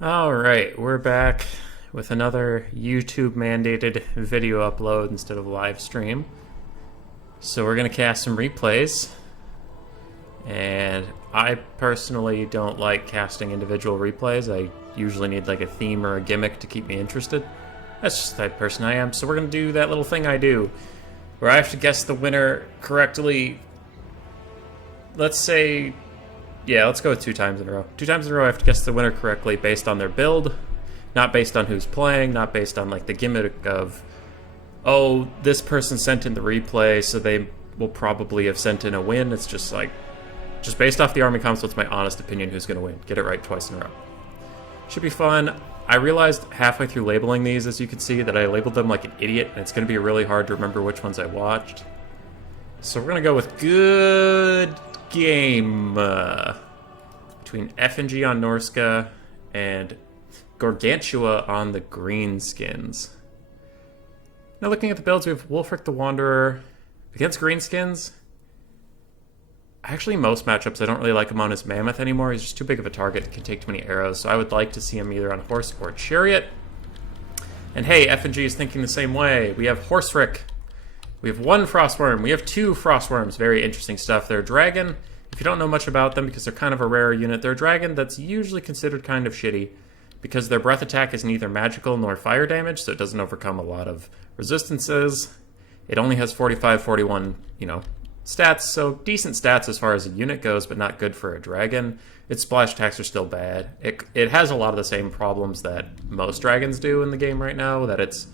All right, we're back with another YouTube mandated video upload instead of live stream. So we're going to cast some replays. And I personally don't like casting individual replays. I usually need like a theme or a gimmick to keep me interested. That's just the type of person I am. So we're going to do that little thing I do where I have to guess the winner correctly. Let's say, yeah, let's go with 2 times in a row. 2 times in a row I have to guess the winner correctly based on their build, not based on who's playing, not based on like the gimmick of, oh, this person sent in the replay, so they will probably have sent in a win. It's just like, just based off the army comps, what's my honest opinion who's going to win. Get it right twice in a row. Should be fun. I realized halfway through labeling these, as you can see, that I labeled them like an idiot, and it's going to be really hard to remember which ones I watched. So we're going to go with good game between F&G on Norska and Gargantua on the Greenskins. Now looking at the builds, we have Wulfric the Wanderer against Greenskins. Actually, most matchups, I don't really like him on his Mammoth anymore. He's just too big of a target and can take too many arrows, so I would like to see him either on horse or chariot. And hey, F&G is thinking the same way. We have Horsefric. We have 1 Frostworm. We have 2 Frostworms. Very interesting stuff. They're a dragon. If you don't know much about them, because they're kind of a rare unit, they're a dragon that's usually considered kind of shitty because their breath attack is neither magical nor fire damage, so it doesn't overcome a lot of resistances. It only has 45, 41, stats, so decent stats as far as a unit goes, but not good for a dragon. Its splash attacks are still bad. It has a lot of the same problems that most dragons do in the game right now, that it's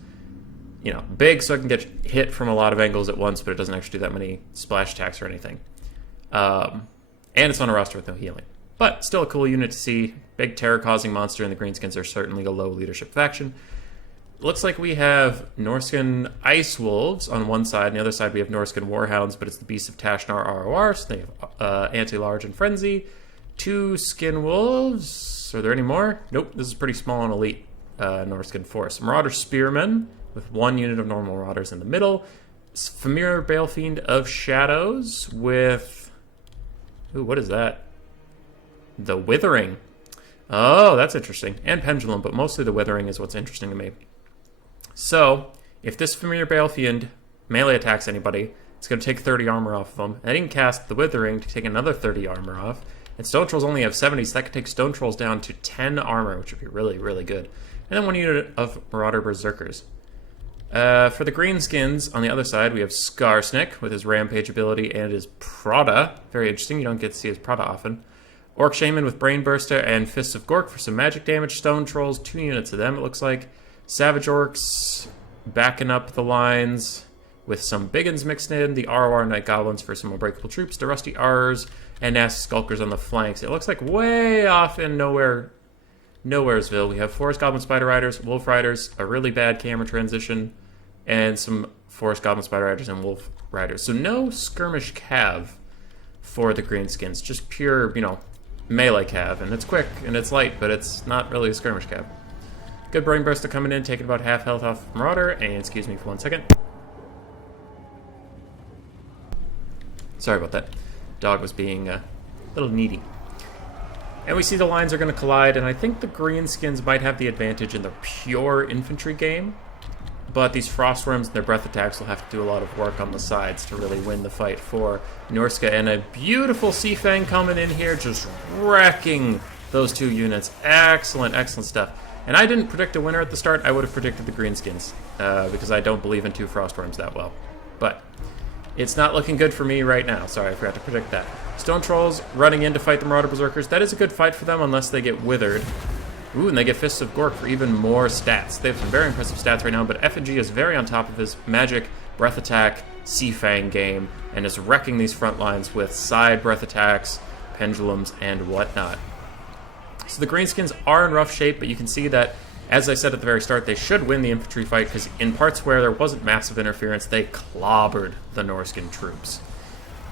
big so it can get hit from a lot of angles at once, but it doesn't actually do that many splash attacks or anything. And it's on a roster with no healing. But still a cool unit to see. Big terror-causing monster, and the Greenskins are certainly a low leadership faction. Looks like we have Norscan Ice Wolves on one side, and the other side we have Norscan Warhounds, but it's the Beasts of Tashnar ROR, so they have Anti-Large and Frenzy. 2 Skin Wolves. Are there any more? Nope, this is pretty small and elite Norscan force. Marauder Spearmen, with 1 unit of normal Marauders in the middle. Familiar Balefiend of Shadows with... Ooh, what is that? The Withering. Oh, that's interesting. And Pendulum, but mostly the Withering is what's interesting to me. So, if this Familiar Balefiend melee attacks anybody, it's going to take 30 armor off of them. And I didn't cast the Withering to take another 30 armor off. And Stone Trolls only have 70, so that could take Stone Trolls down to 10 armor, which would be really, really good. And then 1 unit of Marauder Berserkers. For the Greenskins, on the other side, we have Skarsnik with his Rampage ability and his Prada. Very interesting, you don't get to see his Prada often. Orc Shaman with Brain Burster and Fists of Gork for some magic damage. Stone Trolls, 2 units of them, it looks like. Savage Orcs backing up the lines with some Biggins mixed in. The ROR Night Goblins for some Unbreakable Troops. The Rusty R's and Nasty Skulkers on the flanks. It looks like way off in Nowheresville, we have Forest Goblin Spider Riders, Wolf Riders, a really bad camera transition, and some Forest Goblin Spider Riders and Wolf Riders. So no skirmish cav for the Greenskins, just pure, melee cav. And it's quick and it's light, but it's not really a skirmish cav. Good Brain Burster coming in, taking about half health off Marauder, and excuse me for 1 second. Sorry about that. Dog was being a little needy. And we see the lines are going to collide, and I think the Greenskins might have the advantage in the pure infantry game. But these Frostworms and their breath attacks will have to do a lot of work on the sides to really win the fight for Norska. And a beautiful Seafang coming in here, just wrecking those 2 units. Excellent, excellent stuff. And I didn't predict a winner at the start. I would have predicted the Greenskins, because I don't believe in 2 Frostworms that well. But it's not looking good for me right now. Sorry, I forgot to predict that. Stone Trolls running in to fight the Marauder Berserkers. That is a good fight for them unless they get withered. Ooh, and they get Fists of Gork for even more stats. They have some very impressive stats right now, but F&G is very on top of his magic, breath attack, Seafang game, and is wrecking these front lines with side breath attacks, pendulums, and whatnot. So the Greenskins are in rough shape, but you can see that, as I said at the very start, they should win the infantry fight, because in parts where there wasn't massive interference, they clobbered the Norscan troops.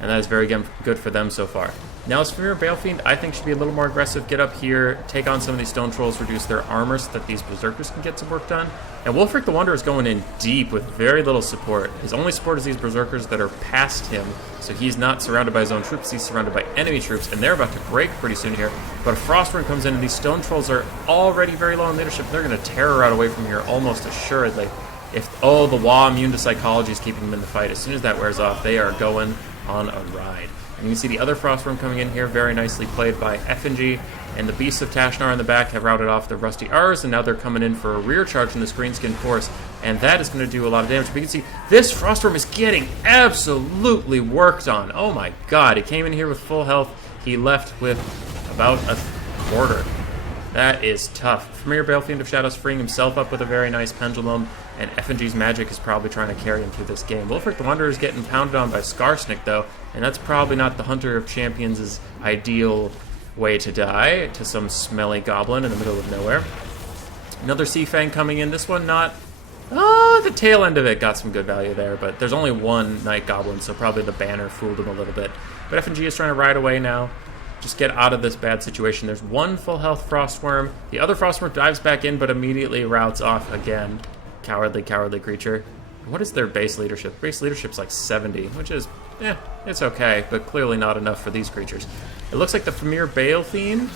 and that is very good for them so far. Now, Severe Balefiend, I think, should be a little more aggressive. Get up here, take on some of these Stone Trolls, reduce their armor so that these Berserkers can get some work done. And Wulfric the Wanderer is going in deep with very little support. His only support is these Berserkers that are past him, so he's not surrounded by his own troops, he's surrounded by enemy troops, and they're about to break pretty soon here. But a Frostworm comes in, and these Stone Trolls are already very low in leadership. They're going to tear her out away from here almost assuredly. Oh, the Wa immune to psychology is keeping them in the fight. As soon as that wears off, they are going on a ride. And you can see the other Frostworm coming in here, very nicely played by F&G, and the Beasts of Tashnar in the back have routed off the Rusty R's, and now they're coming in for a rear charge in this Greenskin force, and that is going to do a lot of damage. But you can see this Frostworm is getting absolutely worked on. Oh my god, he came in here with full health, he left with about a quarter. That is tough. Familiar Balefiend of Shadows freeing himself up with a very nice pendulum, and F&G's magic is probably trying to carry him through this game. Wulfric the Wanderer is getting pounded on by Skarsnik, though, and that's probably not the Hunter of Champions' ideal way to die, to some smelly goblin in the middle of nowhere. Another Sea Fang coming in. This one not... Oh, the tail end of it got some good value there, but there's only one Night Goblin, so probably the banner fooled him a little bit. But F&G is trying to ride away now. Just get out of this bad situation. There's one full health Frostworm. The other Frostworm dives back in, but immediately routes off again. Cowardly, cowardly creature. What is their base leadership? Base leadership's like 70, which is, it's okay, but clearly not enough for these creatures. It looks like the Famir Balefiend.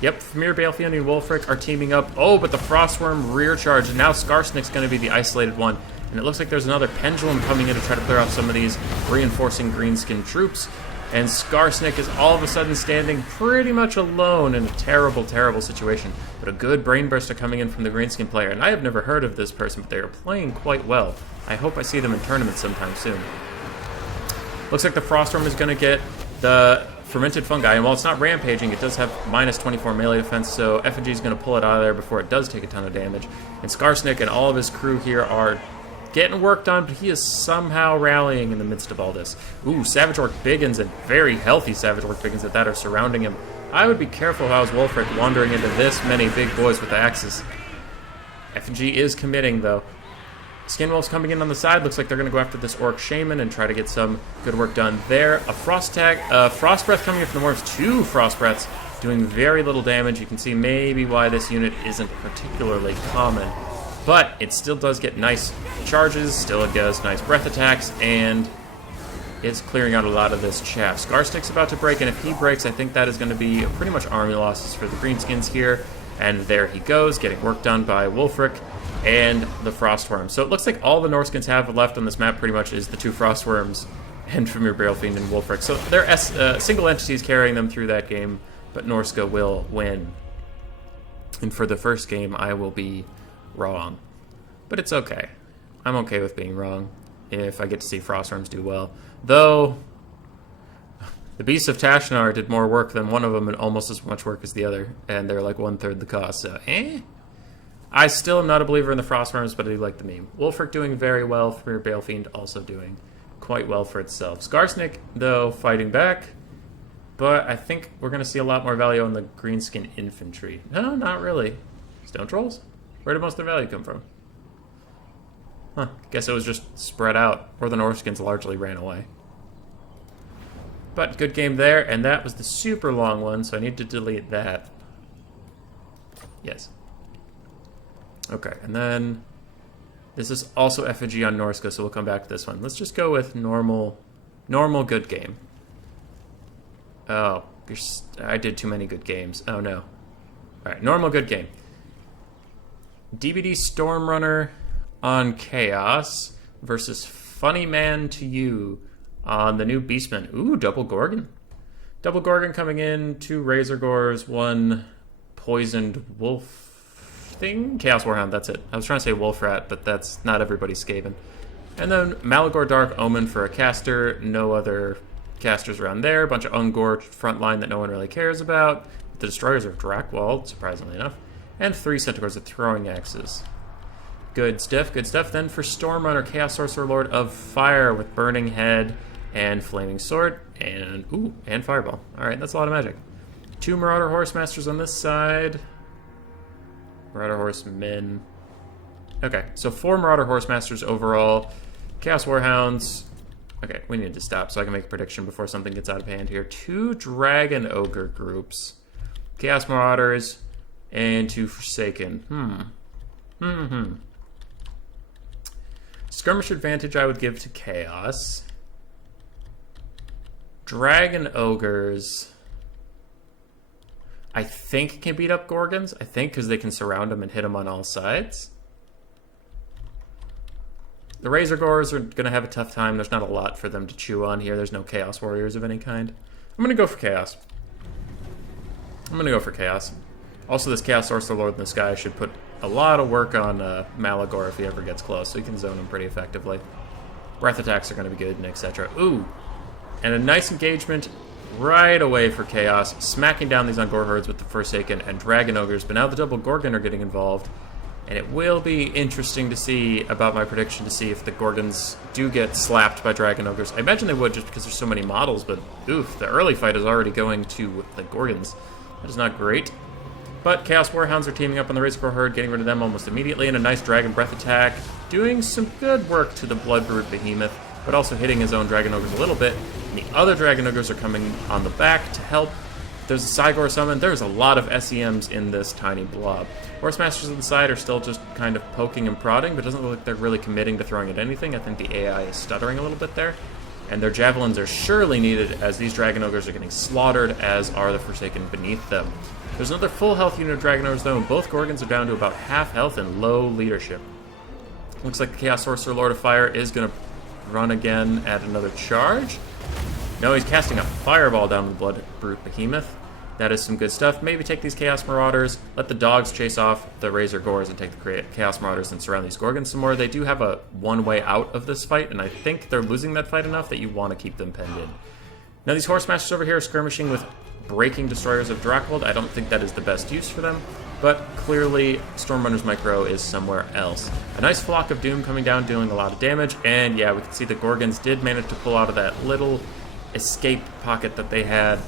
Yep, Famir Balefiend and Wulfric are teaming up. Oh, but the Frostworm rear charge, and now Skarsnik's going to be the isolated one. And it looks like there's another Pendulum coming in to try to clear off some of these reinforcing Greenskin troops. And Skarsnik is all of a sudden standing pretty much alone in a terrible, terrible situation. But a good Brain Burster coming in from the Greenskin player. And I have never heard of this person, but they are playing quite well. I hope I see them in tournaments sometime soon. Looks like the Frostworm is going to get the Fermented Fungi. And while it's not rampaging, it does have minus 24 melee defense, so F&G is going to pull it out of there before it does take a ton of damage. And Skarsnik and all of his crew here are getting work done, but he is somehow rallying in the midst of all this. Ooh, Savage Orc Biggins, and very healthy Savage Orc Biggins at that, are surrounding him. I would be careful if I was Wulfric wandering into this many big boys with axes. F&G is committing, though. Skinwolf's coming in on the side. Looks like they're going to go after this Orc Shaman and try to get some good work done there. A Frost Breath coming in from the Worms. Two Frost Breaths doing very little damage. You can see maybe why this unit isn't particularly common. But it still does get nice charges, still it does nice breath attacks, and it's clearing out a lot of this chaff. Skarsnik's about to break, and if he breaks, I think that is going to be pretty much army losses for the Greenskins here. And there he goes, getting work done by Wulfric and the Frostworm. So it looks like all the Norskins have left on this map pretty much is the two Frostworms and Famir Balefiend and Wulfric. So they're single entities carrying them through that game, but Norska will win. And for the first game, I will be wrong. But it's okay. I'm okay with being wrong if I get to see Frostworms do well. Though, the Beasts of Tashnar did more work than one of them and almost as much work as the other. And they're like 1/3 the cost, so I still am not a believer in the Frostworms, but I do like the meme. Wulfric doing very well. Famir Balefiend also doing quite well for itself. Skarsnik, though, fighting back. But I think we're going to see a lot more value on the Greenskin infantry. No, not really. Stone Trolls? Where did most of the value come from? Huh, guess it was just spread out, or the Norskins largely ran away. But good game there, and that was the super long one, so I need to delete that. Yes. Okay, and then this is also F&G on Norska, so we'll come back to this one. Let's just go with normal good game. Oh, I did too many good games. Oh no. Alright, normal good game. DBD Stormrunner on Chaos versus Funny Man to You on the new Beastman. Ooh, double Gorgon. Double Gorgon coming in, 2 Razor Gores, 1 Poisoned Wolf thing? Chaos Warhound, that's it. I was trying to say Wolf Rat, but that's not everybody's Skaven. And then Malagor Dark Omen for a caster, no other casters around there. A bunch of Ungor front line that no one really cares about. The Destroyers of Drakwold, surprisingly enough. And 3 Centaurs with throwing axes. Good stuff, good stuff. Then for Stormrunner, Chaos Sorcerer Lord of Fire with Burning Head and Flaming Sword and Fireball. Alright, that's a lot of magic. 2 Marauder Horsemasters on this side. Marauder Horsemen. Okay, so 4 Marauder Horsemasters overall. Chaos Warhounds. Okay, we need to stop so I can make a prediction before something gets out of hand here. 2 Dragon Ogre groups. Chaos Marauders and 2 Forsaken. Skirmish advantage I would give to Chaos. Dragon Ogres, I think, can beat up Gorgons. I think because they can surround them and hit them on all sides. The Razor Gores are going to have a tough time. There's not a lot for them to chew on here. There's no Chaos Warriors of any kind. I'm going to go for Chaos. Also, this Chaos Sorcerer Lord in the sky should put a lot of work on Malagor if he ever gets close, so he can zone him pretty effectively. Breath attacks are going to be good, and etc. Ooh! And a nice engagement right away for Chaos, smacking down these Ungor herds with the Forsaken and Dragon Ogres, but now the double Gorgon are getting involved, and it will be interesting to see about my prediction to see if the Gorgons do get slapped by Dragon Ogres. I imagine they would just because there's so many models, but oof, the early fight is already going to the Gorgons. That is not great. But Chaos Warhounds are teaming up on the Razorcore herd, getting rid of them almost immediately, and a nice Dragon Breath attack, doing some good work to the Bloodbrute Behemoth, but also hitting his own Dragon Ogres a little bit. And the other Dragon Ogres are coming on the back to help. There's a Cygor summon. There's a lot of SEMs in this tiny blob. Horse Masters on the side are still just kind of poking and prodding, but it doesn't look like they're really committing to throwing at anything. I think the AI is stuttering a little bit there. And their Javelins are surely needed as these Dragon Ogres are getting slaughtered, as are the Forsaken beneath them. There's another full health unit of Dragon Ogres, though, and both Gorgons are down to about half health and low leadership. Looks like the Chaos Sorcerer Lord of Fire is going to run again at another charge. No, he's casting a fireball down the Bloodbrute Behemoth. That is some good stuff. Maybe take these Chaos Marauders, let the dogs chase off the Razor Gores, and take the Chaos Marauders and surround these Gorgons some more. They do have a one-way out of this fight, and I think they're losing that fight enough that you want to keep them penned in. Now, these Horse Masters over here are skirmishing with Breaking Destroyers of Drakwold. I don't think that is the best use for them, but clearly Stormrunner's Micro is somewhere else. A nice Flock of Doom coming down, doing a lot of damage, and yeah, we can see the Gorgons did manage to pull out of that little escape pocket that they had,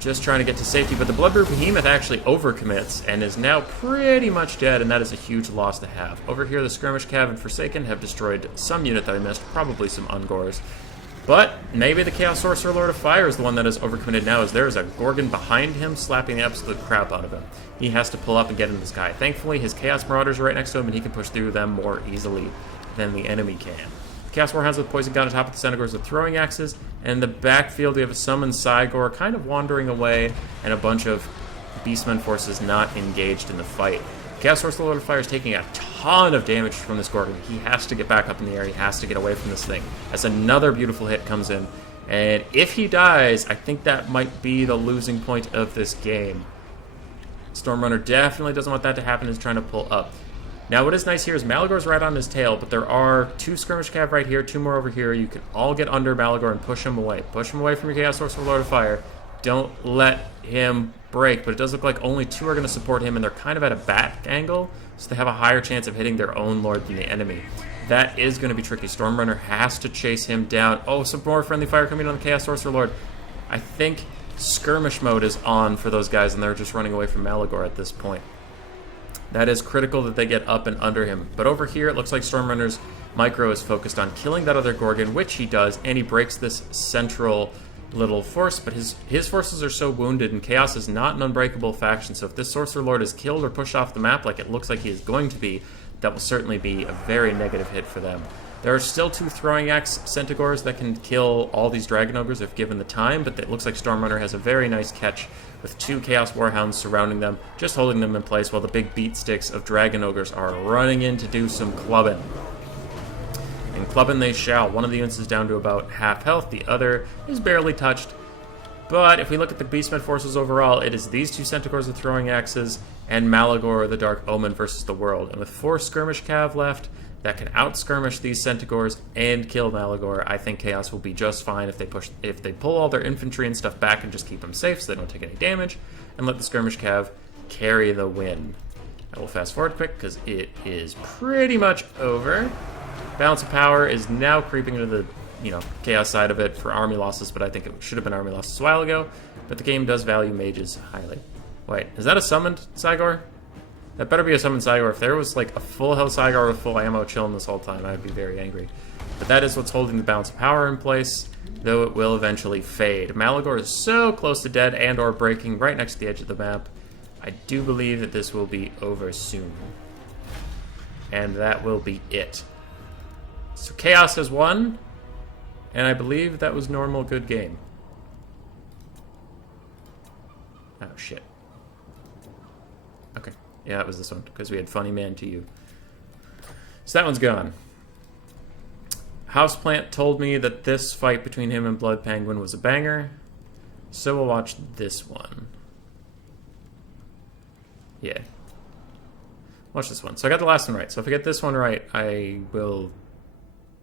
just trying to get to safety, but the Bloodbrute Behemoth actually overcommits and is now pretty much dead, and that is a huge loss to have. Over here, the Skirmish Cav and Forsaken have destroyed some unit that I missed, probably some Ungors. But maybe the Chaos Sorcerer Lord of Fire is the one that is overcommitted now, as there is a Gorgon behind him slapping the absolute crap out of him. He has to pull up and get into the sky. Thankfully, his Chaos Marauders are right next to him, and he can push through them more easily than the enemy can. Chaos Warhounds with Poison Gun on top of the Centaurs with throwing axes, and in the backfield we have a summoned Cygor kind of wandering away, and a bunch of Beastmen forces not engaged in the fight. Chaos Sorcerer Lord of Fire is taking a ton of damage from this Gorgon. He has to get back up in the air, he has to get away from this thing, as another beautiful hit comes in, and if he dies, I think that might be the losing point of this game. Stormrunner definitely doesn't want that to happen, he's trying to pull up. Now, what is nice here is Malagor's right on his tail, but there are 2 Skirmish Cav right here, 2 more over here. You can all get under Malagor and push him away. Push him away from your Chaos Sorcerer Lord of Fire. Don't let him break, but it does look like only 2 are going to support him, and they're kind of at a back angle, so they have a higher chance of hitting their own Lord than the enemy. That is going to be tricky. Stormrunner has to chase him down. Oh, some more friendly fire coming on the Chaos Sorcerer Lord. I think skirmish mode is on for those guys, and they're just running away from Malagor at this point. That is critical that they get up and under him. But over here, it looks like Stormrunner's Micro is focused on killing that other Gorgon, which he does, and he breaks this central little force, but his forces are so wounded, and Chaos is not an unbreakable faction, so if this Sorcerer Lord is killed or pushed off the map like it looks like he is going to be, that will certainly be a very negative hit for them. There are still 2 Throwing Axe Centaurs that can kill all these Dragon Ogres if given the time, but it looks like Stormrunner has a very nice catch with 2 Chaos Warhounds surrounding them, just holding them in place while the big beat sticks of Dragon Ogres are running in to do some clubbing. And clubbing they shall. One of the units is down to about half health, the other is barely touched. But if we look at the Beastmen forces overall, it is these 2 Centaurs with Throwing Axes and Malagor the Dark Omen versus the world. And with 4 Skirmish Cav left that can out-skirmish these Centaurs and kill Malagor, I think Chaos will be just fine if they pull all their infantry and stuff back and just keep them safe so they don't take any damage, and let the Skirmish Cav carry the win. I will fast forward quick because it is pretty much over. Balance of power is now creeping into the Chaos side of it for army losses, but I think it should have been army losses a while ago. But the game does value mages highly. Wait, is that a summoned Cygor? That better be a summoned Cygor. If there was like a full health Cygor with full ammo chilling this whole time, I'd be very angry. But that is what's holding the balance of power in place, though it will eventually fade. Malagor is so close to dead and or breaking right next to the edge of the map. I do believe that this will be over soon. And that will be it. So Chaos has won, and I believe that was normal good game. Oh, shit. Okay. Yeah, it was this one, because we had Funny Man to you. So that one's gone. Houseplant told me that this fight between him and Blood Penguin was a banger, so we'll watch this one. Yeah. Watch this one. So I got the last one right, so if I get this one right, I will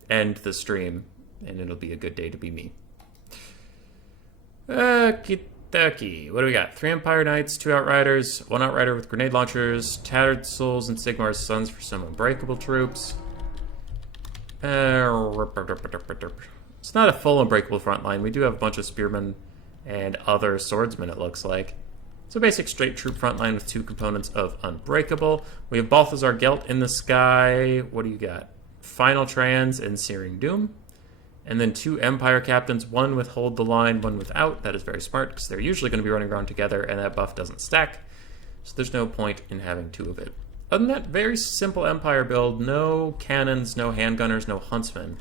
end the stream, and it'll be a good day to be me. Okie-dokie. What do we got? 3 Empire Knights, 2 Outriders, 1 Outrider with grenade launchers, Tattered Souls and Sigmar's Sons for some unbreakable troops. It's not a full unbreakable front line. We do have a bunch of spearmen and other swordsmen, it looks like. So basic straight troop front line with 2 components of unbreakable. We have Balthazar Gelt in the sky. What do you got? Final Trans and Searing Doom. And then 2 Empire Captains, 1 with Hold the Line, 1 without. That is very smart, because they're usually going to be running around together, and that buff doesn't stack. So there's no point in having 2 of it. Other than that, very simple Empire build. No cannons, no handgunners, no huntsmen.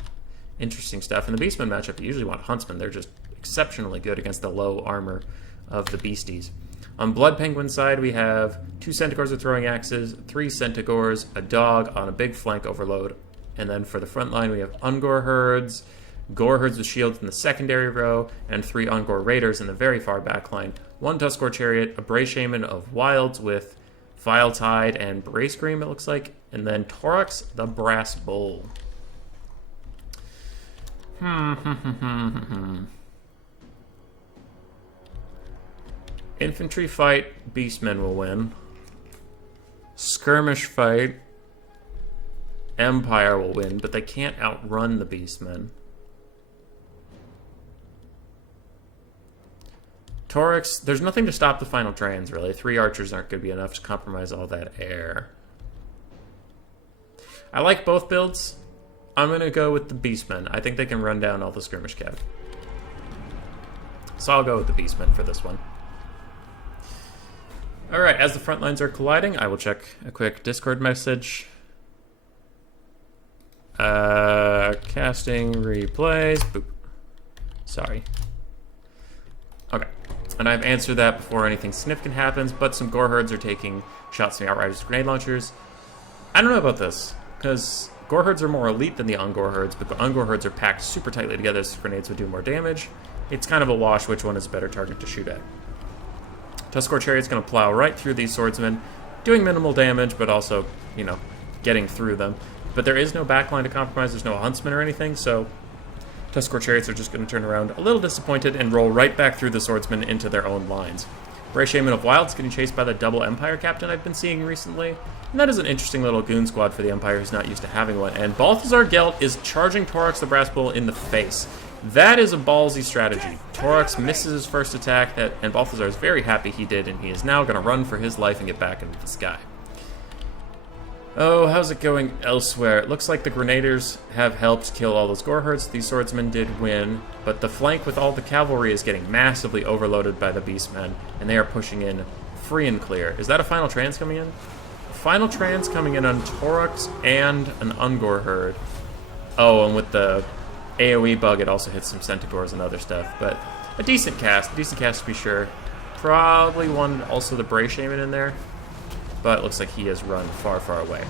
Interesting stuff. In the Beastmen matchup, you usually want huntsmen. They're just exceptionally good against the low armor of the beasties. On Blood Penguin's side, we have 2 Centaurs with throwing axes, 3 Centaurs, a dog on a big flank overload. And then for the front line, we have Ungor herds, Gore herds with shields in the secondary row, and 3 Ungor raiders in the very far back line. 1 Tuskor chariot, a Bray Shaman of wilds with Vile Tide and Bray Scream, it looks like. And then Torax, the Brass Bull. Infantry fight, Beastmen will win. Skirmish fight, Empire will win, but they can't outrun the Beastmen. Torax, there's nothing to stop the final trans, really. 3 archers aren't going to be enough to compromise all that air. I like both builds. I'm going to go with the Beastmen. I think they can run down all the skirmish cav. So I'll go with the Beastmen for this one. Alright, as the front lines are colliding, I will check a quick Discord message. Casting replays. Boop. Sorry. Okay. And I've answered that before anything significant happens, but some Gore herds are taking shots from the Outriders with grenade launchers. I don't know about this, because Gore herds are more elite than the Ungor herds, but the Ungor herds are packed super tightly together, so grenades would do more damage. It's kind of a wash which one is a better target to shoot at. Tuskor Chariot's going to plow right through these swordsmen, doing minimal damage, but also, you know, getting through them. But there is no backline to compromise, there's no huntsman or anything, so Tuskor Chariots are just going to turn around a little disappointed and roll right back through the swordsmen into their own lines. Bray Shaman of Wilds getting chased by the double Empire Captain I've been seeing recently. And that is an interesting little goon squad for the Empire who's not used to having one. And Balthazar Gelt is charging Torax the Brass Bull in the face. That is a ballsy strategy. Torax misses his first attack, and Balthazar is very happy he did, and he is now going to run for his life and get back into the sky. Oh, how's it going elsewhere? It looks like the Grenadiers have helped kill all those Gore herds. These swordsmen did win, but the flank with all the cavalry is getting massively overloaded by the Beastmen, and they are pushing in free and clear. Is that a final trans coming in? Final trans coming in on Torax and an Ungor herd. Oh, and with the AoE bug, it also hits some Centaurs and other stuff, but a decent cast to be sure. Probably wanted also the Bray Shaman in there, but it looks like he has run far, far away.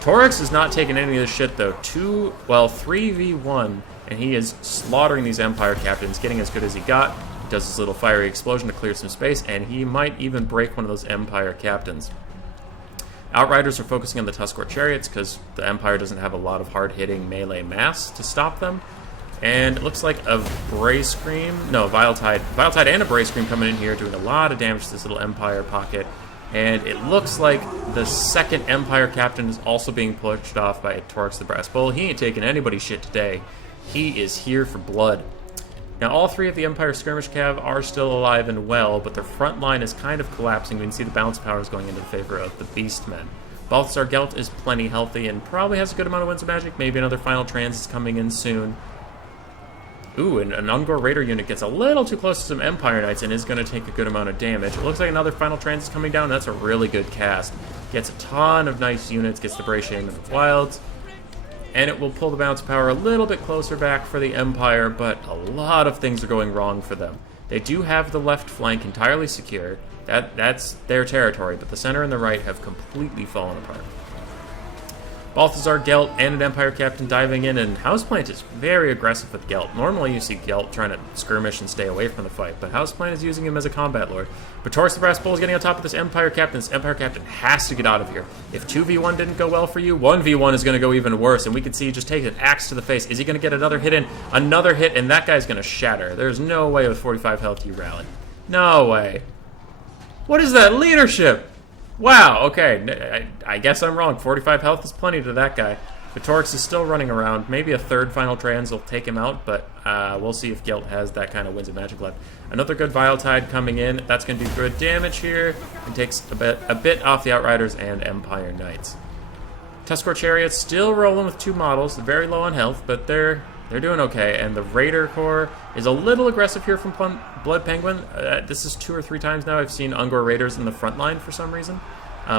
Torax is not taking any of this shit, though. 3v1, and he is slaughtering these Empire Captains, getting as good as he got. He does his little fiery explosion to clear some space, and he might even break one of those Empire Captains. Outriders are focusing on the Tuskor Chariots, because the Empire doesn't have a lot of hard-hitting melee mass to stop them. And it looks like a Bray Scream, no, Vile Tide and a Bray Scream coming in here, doing a lot of damage to this little Empire pocket. And it looks like the second Empire Captain is also being pushed off by Torax the Brass Bull. He ain't taking anybody's shit today. He is here for blood. Now, all three of the Empire Skirmish Cav are still alive and well, but their front line is kind of collapsing. You can see the balance powers going into favor of the Beastmen. Balthasar Gelt is plenty healthy and probably has a good amount of Winds of Magic. Maybe another Final Trans is coming in soon. Ooh, and an Ungor Raider unit gets a little too close to some Empire Knights and is going to take a good amount of damage. It looks like another Final Trans is coming down. That's a really good cast. Gets a ton of nice units, gets the Bray Shaman of Wilds, and it will pull the balance power a little bit closer back for the Empire, but a lot of things are going wrong for them. They do have the left flank entirely secure. That's their territory, but the center and the right have completely fallen apart. Balthasar, Gelt, and an Empire Captain diving in, and Houseplant is very aggressive with Gelt. Normally you see Gelt trying to skirmish and stay away from the fight, but Houseplant is using him as a combat lord. But Taurus the Brass Bull is getting on top of this Empire Captain. This Empire Captain has to get out of here. If 2v1 didn't go well for you, 1v1 is going to go even worse, and we can see just take an axe to the face. Is he going to get another hit in? Another hit, and that guy's going to shatter. There's no way with 45 health you rally. No way. What is that leadership? Wow, okay, I guess I'm wrong. 45 health is plenty to that guy. The Torx is still running around. Maybe a third Final Trans will take him out, but we'll see if Gelt has that kind of Winds of Magic left. Another good Vile Tide coming in. That's going to do good damage here, and takes a bit off the Outriders and Empire Knights. Tuskor Chariots still rolling with 2 models. They're very low on health, but they're doing okay. And the Raider Corps is a little aggressive here from Blood Penguin. This is 2 or 3 times now I've seen Ungor Raiders in the front line for some reason.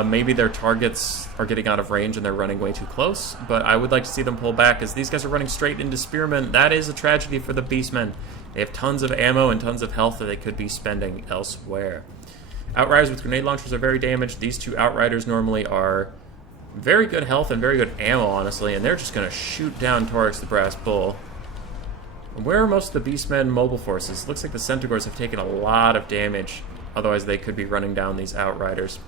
Maybe their targets are getting out of range and they're running way too close, but I would like to see them pull back, as these guys are running straight into Spearmen. That is a tragedy for the Beastmen. They have tons of ammo and tons of health that they could be spending elsewhere. Outriders with grenade launchers are very damaged. These 2 Outriders normally are very good health and very good ammo, honestly, and they're just going to shoot down Taurus the Brass Bull. Where are most of the Beastmen mobile forces? Looks like the Centaurs have taken a lot of damage, otherwise they could be running down these Outriders.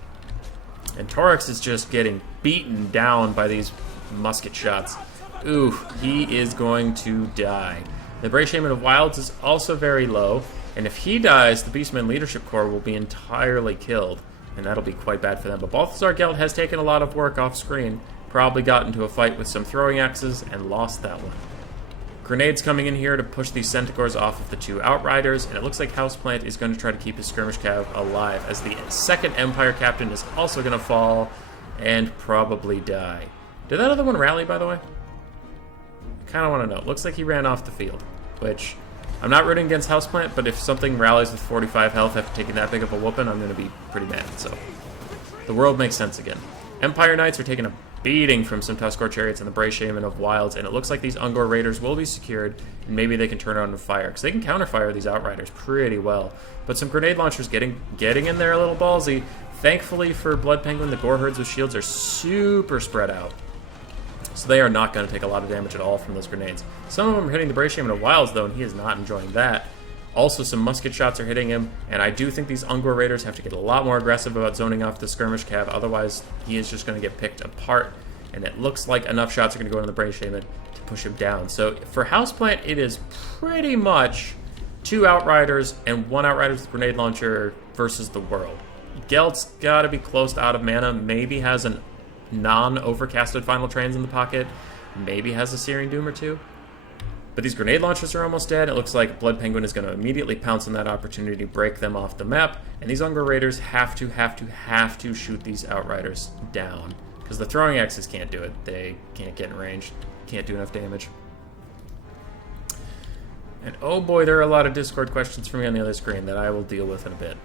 And Torx is just getting beaten down by these musket shots. Ooh, he is going to die. The Bray Shaman of Wilds is also very low, and if he dies, the Beastmen Leadership Corps will be entirely killed, and that'll be quite bad for them. But Balthasar Gelt has taken a lot of work off screen, probably got into a fight with some throwing axes, and lost that one. Grenades coming in here to push these Centaurs off of the 2 Outriders, and it looks like Houseplant is going to try to keep his Skirmish Cav alive, as the second Empire Captain is also going to fall and probably die. Did that other one rally, by the way? I kind of want to know. It looks like he ran off the field, which I'm not rooting against Houseplant, but if something rallies with 45 health after taking that big of a whooping, I'm going to be pretty mad. So the world makes sense again. Empire Knights are taking a beating from some Tuskor Chariots and the Bray Shaman of Wilds, and it looks like these Ungor Raiders will be secured, and maybe they can turn on fire, because they can counterfire these Outriders pretty well. But some grenade launchers getting in there a little ballsy. Thankfully for Blood Penguin, the Gore Herds with shields are super spread out, so they are not going to take a lot of damage at all from those grenades. Some of them are hitting the Bray Shaman of Wilds, though, and he is not enjoying that. Also, some musket shots are hitting him, and I do think these Ungor Raiders have to get a lot more aggressive about zoning off the Skirmish Cav, otherwise he is just going to get picked apart, and it looks like enough shots are going to go into the Bray Shaman to push him down. So for Houseplant, it is pretty much 2 Outriders and 1 Outrider with grenade launcher versus the world. Gelt's got to be close to out of mana, maybe has a non-overcasted Final Trans in the pocket, maybe has a Searing Doom or 2. But these grenade launchers are almost dead. It looks like Blood Penguin is going to immediately pounce on that opportunity to break them off the map. And these Ungor Raiders have to shoot these Outriders down, because the throwing axes can't do it. They can't get in range, can't do enough damage. And oh boy, there are a lot of Discord questions for me on the other screen that I will deal with in a bit.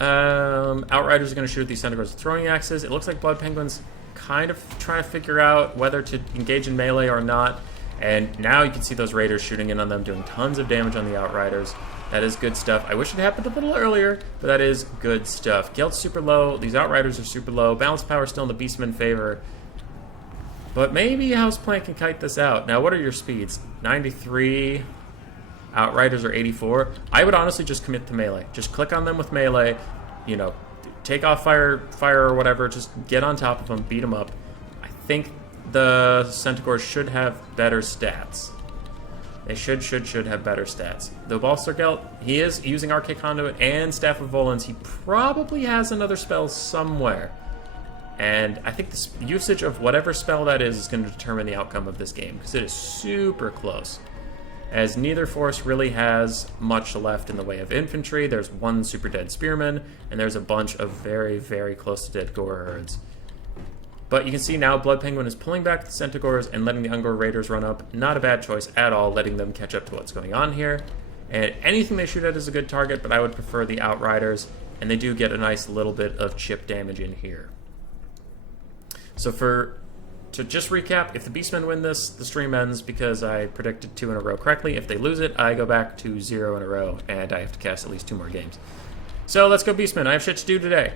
Outriders are going to shoot these Centaurs with throwing axes. It looks like Blood Penguin's kind of trying to figure out whether to engage in melee or not. And now you can see those Raiders shooting in on them, doing tons of damage on the Outriders. That is good stuff. I wish it happened a little earlier, but that is good stuff. Gelt's super low. These Outriders are super low. Balance power still in the Beastmen favor. But maybe Houseplant can kite this out. Now, what are your speeds? 93. Outriders are 84. I would honestly just commit to melee. Just click on them with melee. You know, take off fire or whatever. Just get on top of them, beat them up. I think the Centaurs should have better stats. They should have better stats. Though Balthasar Gelt, he is using Arcade Conduit and Staff of Volans. He probably has another spell somewhere. And I think the usage of whatever spell that is going to determine the outcome of this game, because it is super close. as neither force really has much left in the way of infantry. There's one super dead spearman, and there's a bunch of very, very close to dead gore herds. But you can see now Blood Penguin is pulling back the Centaurs and letting the Ungor Raiders run up. Not a bad choice at all, letting them catch up to what's going on here. And anything they shoot at is a good target, but I would prefer the Outriders, and they do get a nice little bit of chip damage in here. So to just recap, if the Beastmen win this, the stream ends because I predicted 2 in a row correctly. If they lose it, I go back to 0 in a row, and I have to cast at least 2 more games. So let's go Beastmen. I have shit to do today.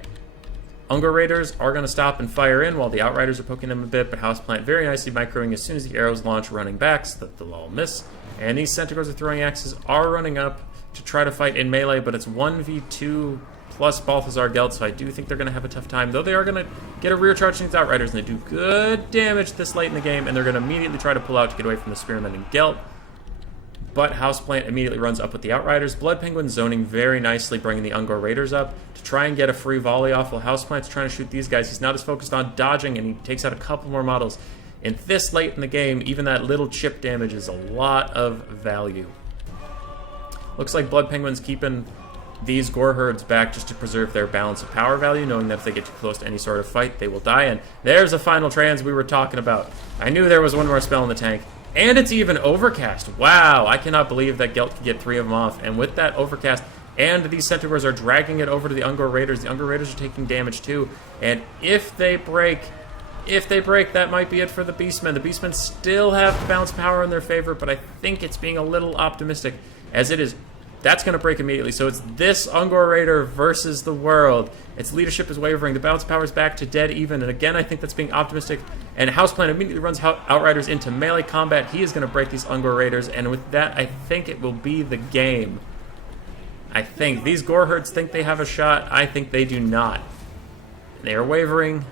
Ungor Raiders are going to stop and fire in while the Outriders are poking them a bit, but Houseplant very nicely microing as soon as the arrows launch, running back so that they'll all miss. And these Centaurs with throwing axes are running up to try to fight in melee, but it's 1v2 plus Balthazar Gelt, so I do think they're going to have a tough time, though they are going to get a rear charge against Outriders, and they do good damage this late in the game, and they're going to immediately try to pull out to get away from the Spearmen and Gelt. But Houseplant immediately runs up with the Outriders. Blood Penguin zoning very nicely, bringing the Ungor Raiders up to try and get a free volley off while Houseplant's trying to shoot these guys. He's not as focused on dodging, and he takes out a couple more models. And this late in the game, even that little chip damage is a lot of value. Looks like Blood Penguin's keeping these gore herds back just to preserve their balance of power value, knowing that if they get too close to any sort of fight, they will die. And there's a final trans we were talking about. I knew there was one more spell in the tank. And it's even overcast. Wow, I cannot believe that Gelt could get 3 of them off. And with that overcast, and these Centaurs are dragging it over to the Ungor Raiders. The Ungor Raiders are taking damage too. And if they break, that might be it for the Beastmen. The Beastmen still have balance power in their favor, but I think it's being a little optimistic, as it is. That's going to break immediately. So it's this Ungor Raider versus the world. Its leadership is wavering. The balance power is back to dead even. And again, I think that's being optimistic. And Houseplant immediately runs Outriders into melee combat. He is going to break these Ungor Raiders. And with that, I think it will be the game. I think. These gore herds think they have a shot. I think they do not. They are wavering,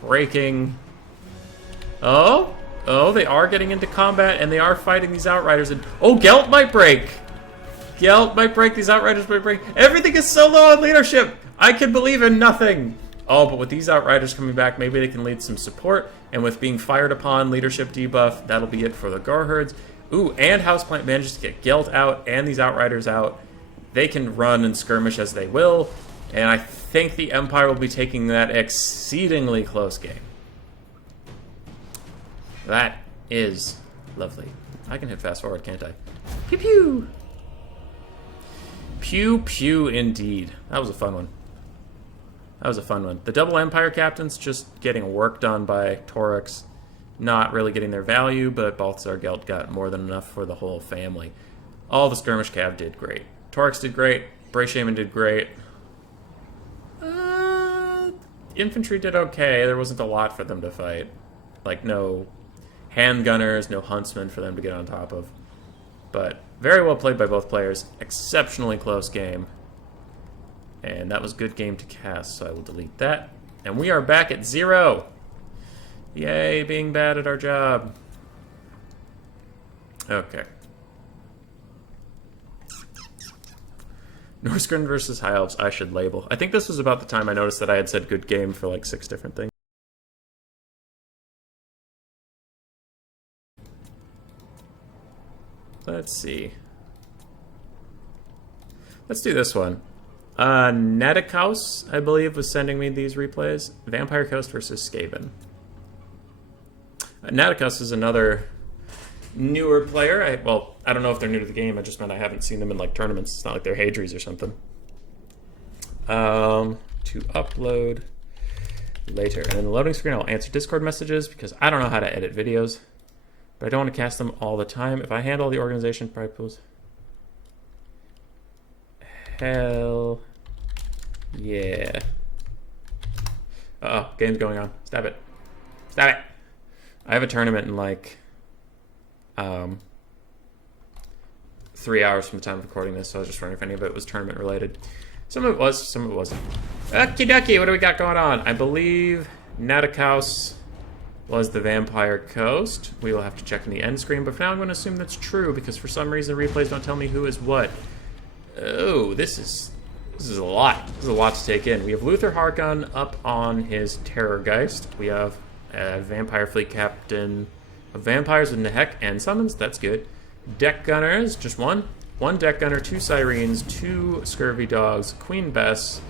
breaking. Oh, they are getting into combat, and they are fighting these Outriders. And oh, Gelt might break. Gelt might break. These Outriders might break. Everything is so low on leadership. I can believe in nothing. Oh, but with these Outriders coming back, maybe they can lead some support. And with being fired upon, leadership debuff, that'll be it for the gore herds. Ooh, and Houseplant manages to get Gelt out and these Outriders out. They can run and skirmish as they will. And I think the Empire will be taking that exceedingly close game. That is lovely. I can hit fast forward, can't I? Pew pew! Pew pew indeed. That was a fun one. The double Empire captains just getting work done by Toryx. Not really getting their value, but Balthazar Gelt got more than enough for the whole family. All the skirmish cav did great. Toryx did great. Bray Shaman did great. Infantry did okay. There wasn't a lot for them to fight. Like, no handgunners, no huntsmen for them to get on top of. But very well played by both players. Exceptionally close game. And that was a good game to cast, so I will delete that. And we are back at 0. Yay, being bad at our job. Okay. Norsgren versus High Elves, I should label. I think this was about the time I noticed that I had said good game for like 6 different things. Let's see. Let's do this one. Natikaus, I believe, was sending me these replays. Vampire Coast versus Skaven. Natikaus is another newer player. I don't know if they're new to the game. I just meant I haven't seen them in like tournaments. It's not like they're Hadries or something. To upload later. And in the loading screen, I'll answer Discord messages because I don't know how to edit videos. But I don't want to cast them all the time. If I handle the organization pride pools. Hell yeah. Uh-oh, game's going on. Stop it. Stop it. I have a tournament in like 3 hours from the time of recording this, so I was just wondering if any of it was tournament related. Some of it was, some of it wasn't. Okie dokie, what do we got going on? I believe Natikaus was the Vampire Coast. We will have to check in the end screen, but for now I'm going to assume that's true because for some reason replays don't tell me who is what. Oh, this is a lot. This is a lot to take in. We have Luther Harkon up on his Terrorgeist. We have a Vampire Fleet Captain of Vampires with Nehek and Summons. That's good. Deck gunners, just one. One deck gunner, 2 sirens, 2 scurvy dogs, Queen Bess,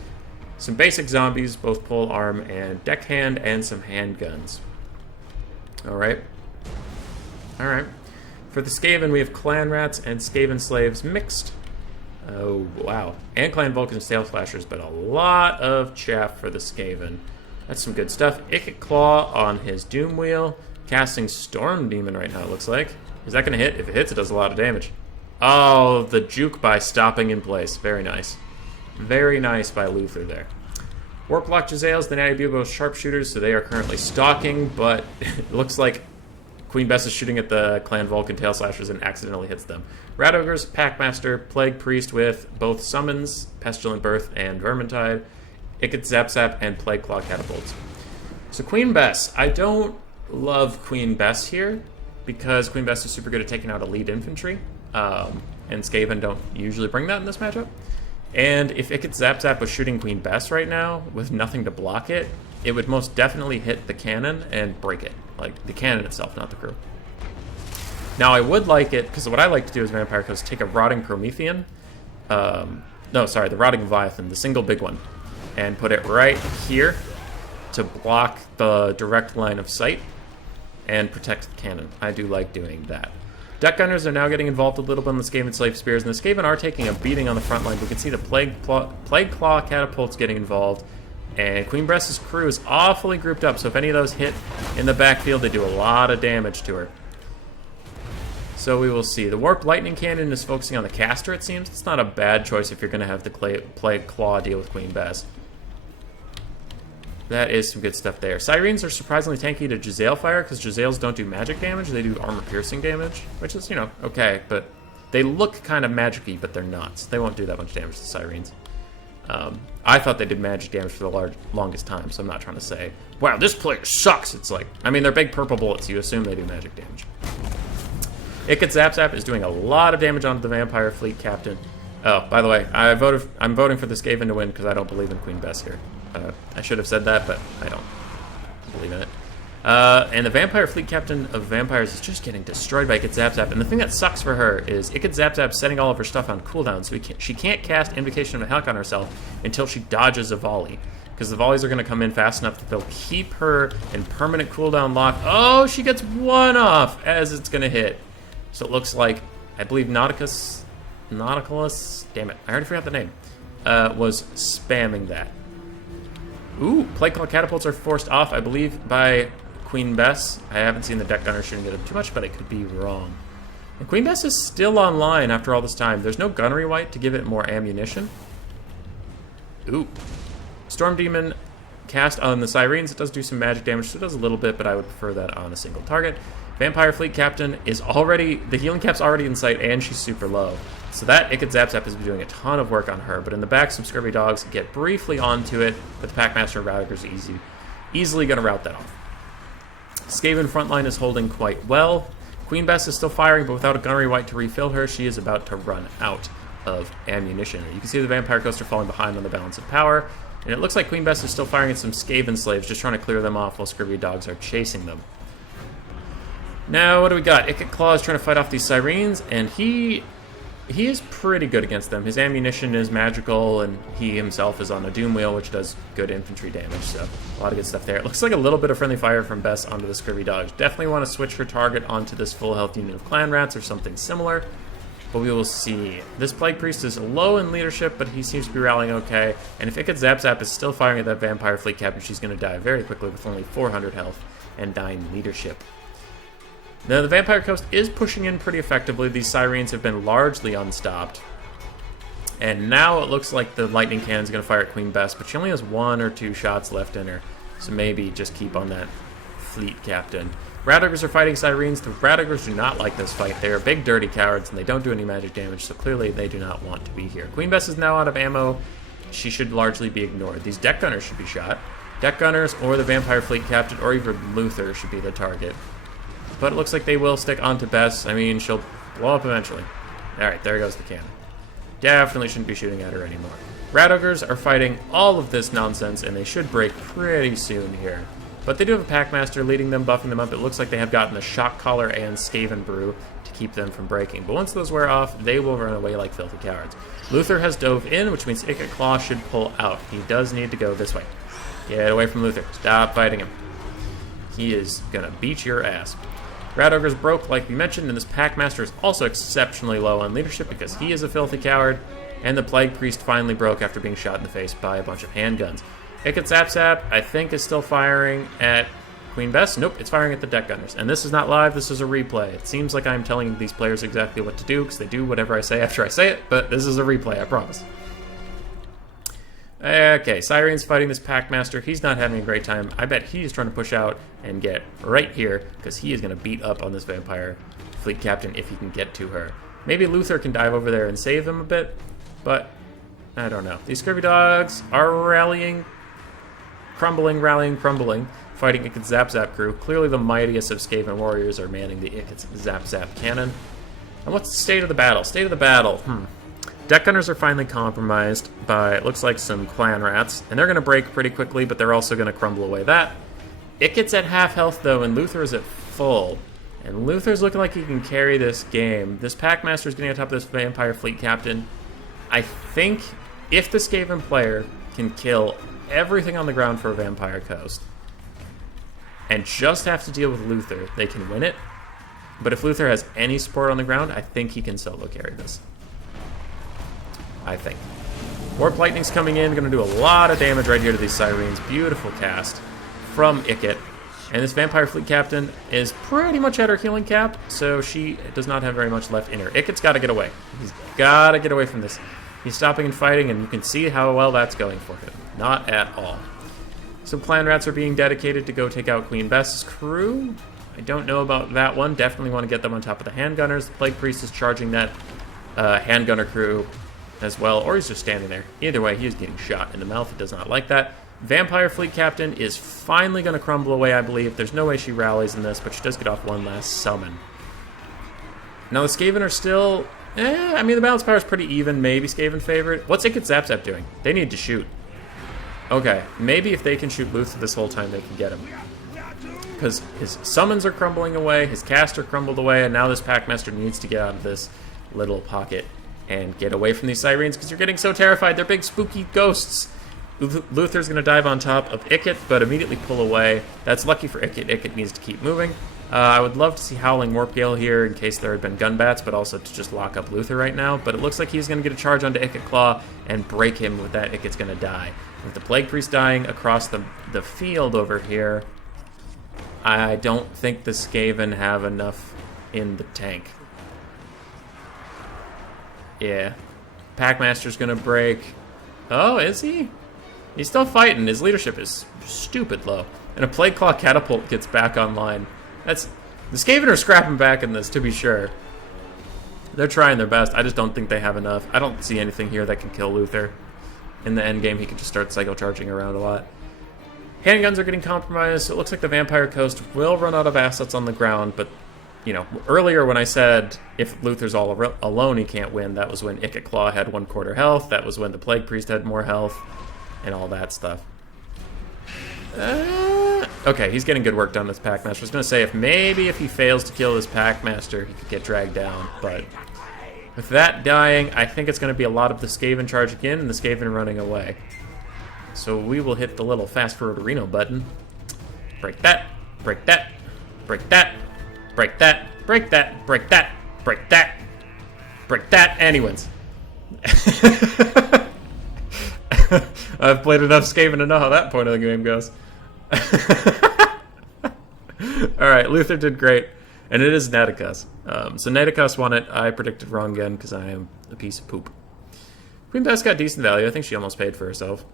some basic zombies, both pole arm and deckhand, and some handguns. Alright. Alright. For the Skaven, we have clan rats and Skaven slaves mixed. Oh, wow. And clan Vulcan's tail slashers, but a lot of chaff for the Skaven. That's some good stuff. Icket Claw on his Doom Wheel. Casting Storm Demon right now, it looks like. Is that going to hit? If it hits, it does a lot of damage. Oh, the juke by stopping in place. Very nice. Very nice by Luther there. Warplock Jezzails, the Natty Bubo sharpshooters, so they are currently stalking, but it looks like Queen Bess is shooting at the Clan Vulcan tail slashers and accidentally hits them. Rat Ogres, Packmaster, Plague Priest with both Summons, Pestilent Birth, and Vermintide, Icket Zap Zap, and Plague Claw Catapults. So Queen Bess, I don't love Queen Bess here, because Queen Bess is super good at taking out elite infantry. And Skaven don't usually bring that in this matchup. And if Icket Zap Zap was shooting Queen Bess right now with nothing to block it, it would most definitely hit the cannon and break it. Like, the cannon itself, not the crew. Now, I would like it, because what I like to do as Vampire Coast, take a Rotting Promethean. No, sorry, the Rotting Leviathan, the single big one. And put it right here to block the direct line of sight and protect the cannon. I do like doing that. Deck Gunners are now getting involved a little bit on the Skaven Slave Spears, and the Skaven are taking a beating on the front line. We can see the Plague Claw Catapults getting involved, and Queen Bess's crew is awfully grouped up, so if any of those hit in the backfield, they do a lot of damage to her. So we will see. The Warp Lightning Cannon is focusing on the caster, it seems. It's not a bad choice if you're going to have the Plague Claw deal with Queen Bess. That is some good stuff there. Sirens are surprisingly tanky to Jezzail fire, because Jezzails don't do magic damage, they do armor-piercing damage, which is, you know, okay, but they look kind of magic-y, but they're not. So they won't do that much damage to Sirens. I thought they did magic damage for the longest time, so I'm not trying to say, wow, this player sucks! It's like, I mean, they're big purple bullets, so you assume they do magic damage. Icket Zap Zap is doing a lot of damage onto the Vampire Fleet Captain. Oh, by the way, I'm voting for the Skaven to win, because I don't believe in Queen Bess here. I should have said that, but I don't believe in it. And the Vampire Fleet Captain of Vampires is just getting destroyed by Icket Zap Zap. And the thing that sucks for her is Icket Zap Zap setting all of her stuff on cooldown, so she can't cast Invocation of Hell on herself until she dodges a volley. Because the volleys are going to come in fast enough that they'll keep her in permanent cooldown lock. Oh, she gets one off as it's going to hit. So it looks like, I believe Nauticus, damn it, I already forgot the name, was spamming that. Ooh, Plague Claw Catapults are forced off, I believe, by Queen Bess. I haven't seen the deck gunner shooting at them too much, but I could be wrong. And Queen Bess is still online after all this time. There's no gunnery white to give it more ammunition. Ooh. Storm Demon cast on the Sirens. It does do some magic damage, so it does a little bit, but I would prefer that on a single target. Vampire Fleet Captain is already, the healing cap's already in sight, and she's super low. So that Icket Zap Zap is doing a ton of work on her, but in the back, some Scurvy Dogs get briefly onto it, but the Packmaster and Router's easily going to rout that off. Skaven frontline is holding quite well. Queen Bess is still firing, but without a gunnery white to refill her, she is about to run out of ammunition. You can see the Vampire Coaster falling behind on the balance of power, and it looks like Queen Bess is still firing at some Skaven slaves, just trying to clear them off while Scurvy Dogs are chasing them. Now, what do we got? Icket Claw is trying to fight off these Sirens, and he is pretty good against them. His ammunition is magical, and he himself is on a Doom Wheel, which does good infantry damage, so a lot of good stuff there. It looks like a little bit of friendly fire from Bess onto the Scurvy Dogs. Definitely want to switch her target onto this full health unit of Clan Rats or something similar, but we will see. This Plague Priest is low in leadership, but he seems to be rallying okay, and if Icket Zap Zap is still firing at that Vampire Fleet Captain, she's going to die very quickly with only 400 health and 9 leadership. Now, the Vampire Coast is pushing in pretty effectively. These Sirens have been largely unstopped. And now it looks like the Lightning Cannon is going to fire at Queen Bess, but she only has 1 or 2 shots left in her. So maybe just keep on that Fleet Captain. Rat Ogres are fighting Sirens. The Rat Ogres do not like this fight. They are big, dirty cowards, and they don't do any magic damage, so clearly they do not want to be here. Queen Bess is now out of ammo. She should largely be ignored. These Deck Gunners should be shot. Deck Gunners or the Vampire Fleet Captain or even Luther should be the target. But it looks like they will stick onto Bess. I mean, she'll blow up eventually. Alright, there goes the cannon. Definitely shouldn't be shooting at her anymore. Rat Ogres are fighting all of this nonsense, and they should break pretty soon here. But they do have a Packmaster leading them, buffing them up. It looks like they have gotten the Shock Collar and Skaven Brew to keep them from breaking. But once those wear off, they will run away like filthy cowards. Luther has dove in, which means Ikit Claw should pull out. He does need to go this way. Get away from Luther. Stop fighting him. He is gonna beat your ass. Rat Ogre's broke, like we mentioned, and this Packmaster is also exceptionally low on leadership because he is a filthy coward, and the Plague Priest finally broke after being shot in the face by a bunch of handguns. Ikit Zap Zap, I think, is still firing at Queen Bess. Nope, it's firing at the deck gunners. And this is not live, this is a replay. It seems like I'm telling these players exactly what to do, because they do whatever I say after I say it, but this is a replay, I promise. Okay, Cyrene's fighting this Packmaster. He's not having a great time. I bet he's trying to push out and get right here, because he is going to beat up on this Vampire Fleet Captain if he can get to her. Maybe Luther can dive over there and save him a bit, but I don't know. These Scurvy Dogs are rallying, crumbling, fighting Ikit's Zap Zap crew. Clearly the mightiest of Skaven warriors are manning the Ikit's Zap Zap cannon. And what's the state of the battle? State of the battle. Deck Gunners are finally compromised by, it looks like, some Clan Rats. And they're going to break pretty quickly, but they're also going to crumble away that. Ikit's at half health, though, and Luther is at full. And Luther's looking like he can carry this game. This Packmaster's getting on top of this Vampire Fleet Captain. I think if the Skaven player can kill everything on the ground for a Vampire Coast and just have to deal with Luther, they can win it. But if Luther has any support on the ground, I think he can solo carry this. I think. Warp Lightning's coming in, going to do a lot of damage right here to these Sirens. Beautiful cast from Ikit. And this Vampire Fleet Captain is pretty much at her healing cap, so she does not have very much left in her. Ikit's got to get away. He's got to get away from this. He's stopping and fighting, and you can see how well that's going for him. Not at all. Some Clan Rats are being dedicated to go take out Queen Bess's crew. I don't know about that one. Definitely want to get them on top of the Handgunners. The Plague Priest is charging that Handgunner crew as well, or he's just standing there. Either way, he is getting shot in the mouth. He does not like that. Vampire Fleet Captain is finally going to crumble away, I believe. There's no way she rallies in this, but she does get off one last summon. Now, the Skaven are still... I mean, the balance power is pretty even. Maybe Skaven favorite. What's Ikit Zap Zap doing? They need to shoot. Okay, maybe if they can shoot Luther this whole time, they can get him. Because his summons are crumbling away, his casts are crumbled away, and now this Packmaster needs to get out of this little pocket and get away from these Sirens, because you're getting so terrified. They're big, spooky ghosts. Luther's going to dive on top of Ikit, but immediately pull away. That's lucky for Ikit. Ikit needs to keep moving. I would love to see Howling Warp Gale here in case there had been gun bats, but also to just lock up Luther right now. But it looks like he's going to get a charge onto Ikit Claw and break him. With that, Ikit's going to die. With the Plague Priest dying across the field over here, I don't think the Skaven have enough in the tank. Yeah. Packmaster's going to break. Oh, is he? He's still fighting. His leadership is stupid low. And a Plague Claw Catapult gets back online. The Skaven are scrapping back in this, to be sure. They're trying their best. I just don't think they have enough. I don't see anything here that can kill Luther. In the end game, he can just start psycho-charging around a lot. Handguns are getting compromised, so it looks like the Vampire Coast will run out of assets on the ground, but, you know, earlier when I said if Luther's all alone he can't win, that was when Ikit Claw had 1/4 health, that was when the Plague Priest had more health, and all that stuff. Okay, he's getting good work done, this Packmaster. I was going to say, if he fails to kill this Packmaster, he could get dragged down, but with that dying, I think it's going to be a lot of the Skaven charging in and the Skaven running away. So we will hit the little fast forward Reno button. Break that, break that, break that, break that, break that, break that, break that, break that, and he wins. I've played enough Skaven to know how that point of the game goes. Alright, Luther did great. And it is Natikas. So Natikas won it. I predicted wrong again because I am a piece of poop. Queen Bess got decent value. I think she almost paid for herself.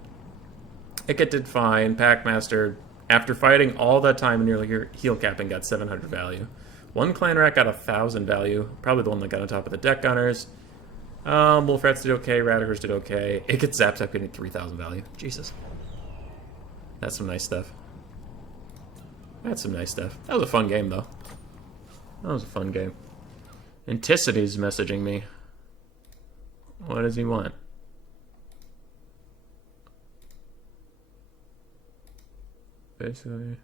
Ikit did fine. Packmaster, after fighting all that time and nearly heal capping, got 700 value. One Clan Rat got 1,000 value. Probably the one that got on top of the Deck Gunners. Wolf Rats did okay. Radicers did okay. Ikit Zap Zap getting 3,000 value. Jesus. That's some nice stuff. That's some nice stuff. That was a fun game, though. That was a fun game. Anticity's messaging me. What does he want? Basically.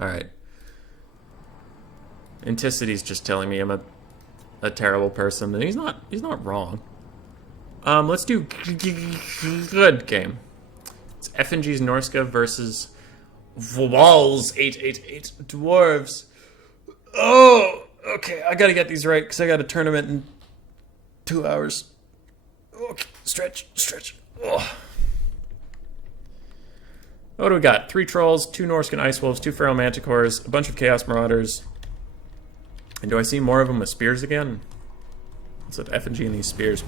Alright. Anticity's just telling me I'm a terrible person, and he's not wrong. Let's do good game. It's FNG's Norska versus Walls 888 Dwarves. Oh, okay, I gotta get these right, because I got a tournament in 2 hours. Okay, stretch. Oh. What do we got? 3 Trolls, 2 Norscan Ice Wolves, 2 Feral Manticores, a bunch of Chaos Marauders. And do I see more of them with spears again? What's up, FNG and these spears?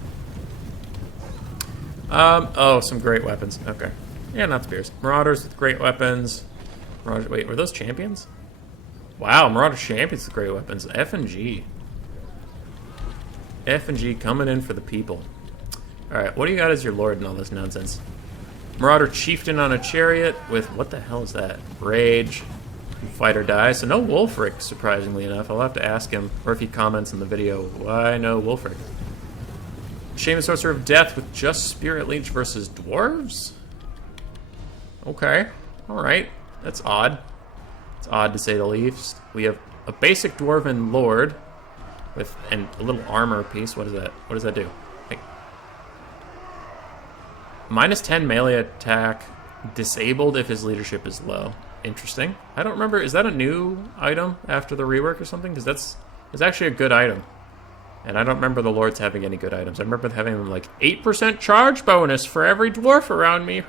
Oh, some great weapons. Okay. Yeah, not spears. Marauders with great weapons. Marauders, wait, were those champions? Wow, Marauder champions with great weapons. FNG. FNG coming in for the people. Alright, what do you got as your lord and all this nonsense? Marauder Chieftain on a chariot with, what the hell is that? Rage. Fight or die. So no Wulfric, surprisingly enough. I'll have to ask him, or if he comments in the video, why no Wulfric? Shaman Sorcerer of Death with just Spirit Leech versus Dwarves? Okay. Alright. That's odd. It's odd to say the least. We have a basic Dwarven Lord with a little armor piece. What is that? What does that do? Hey. Minus 10 melee attack disabled if his leadership is low. Interesting. I don't remember. Is that a new item after the rework or something? Because it's actually a good item. And I don't remember the lords having any good items. I remember having them like 8% charge bonus for every dwarf around me.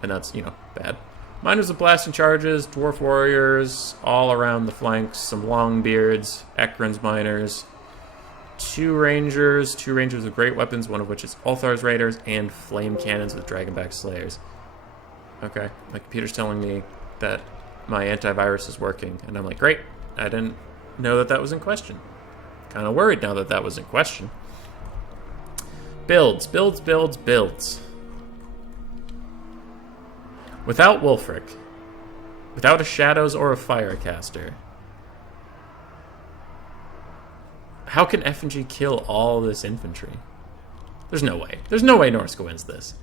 And that's, you know, bad. Miners of blasting charges, dwarf warriors, all around the flanks, some longbeards, Ekron's miners, 2 rangers with great weapons, one of which is Ulthar's raiders, and flame cannons with dragonback slayers. Okay, my computer's telling me that my antivirus is working, and I'm like, great, I didn't know that was in question. Kind of worried now that was in question. Builds. Without Wulfric, without a Shadows or a Firecaster, how can FNG kill all this infantry? There's no way. There's no way Norska wins this.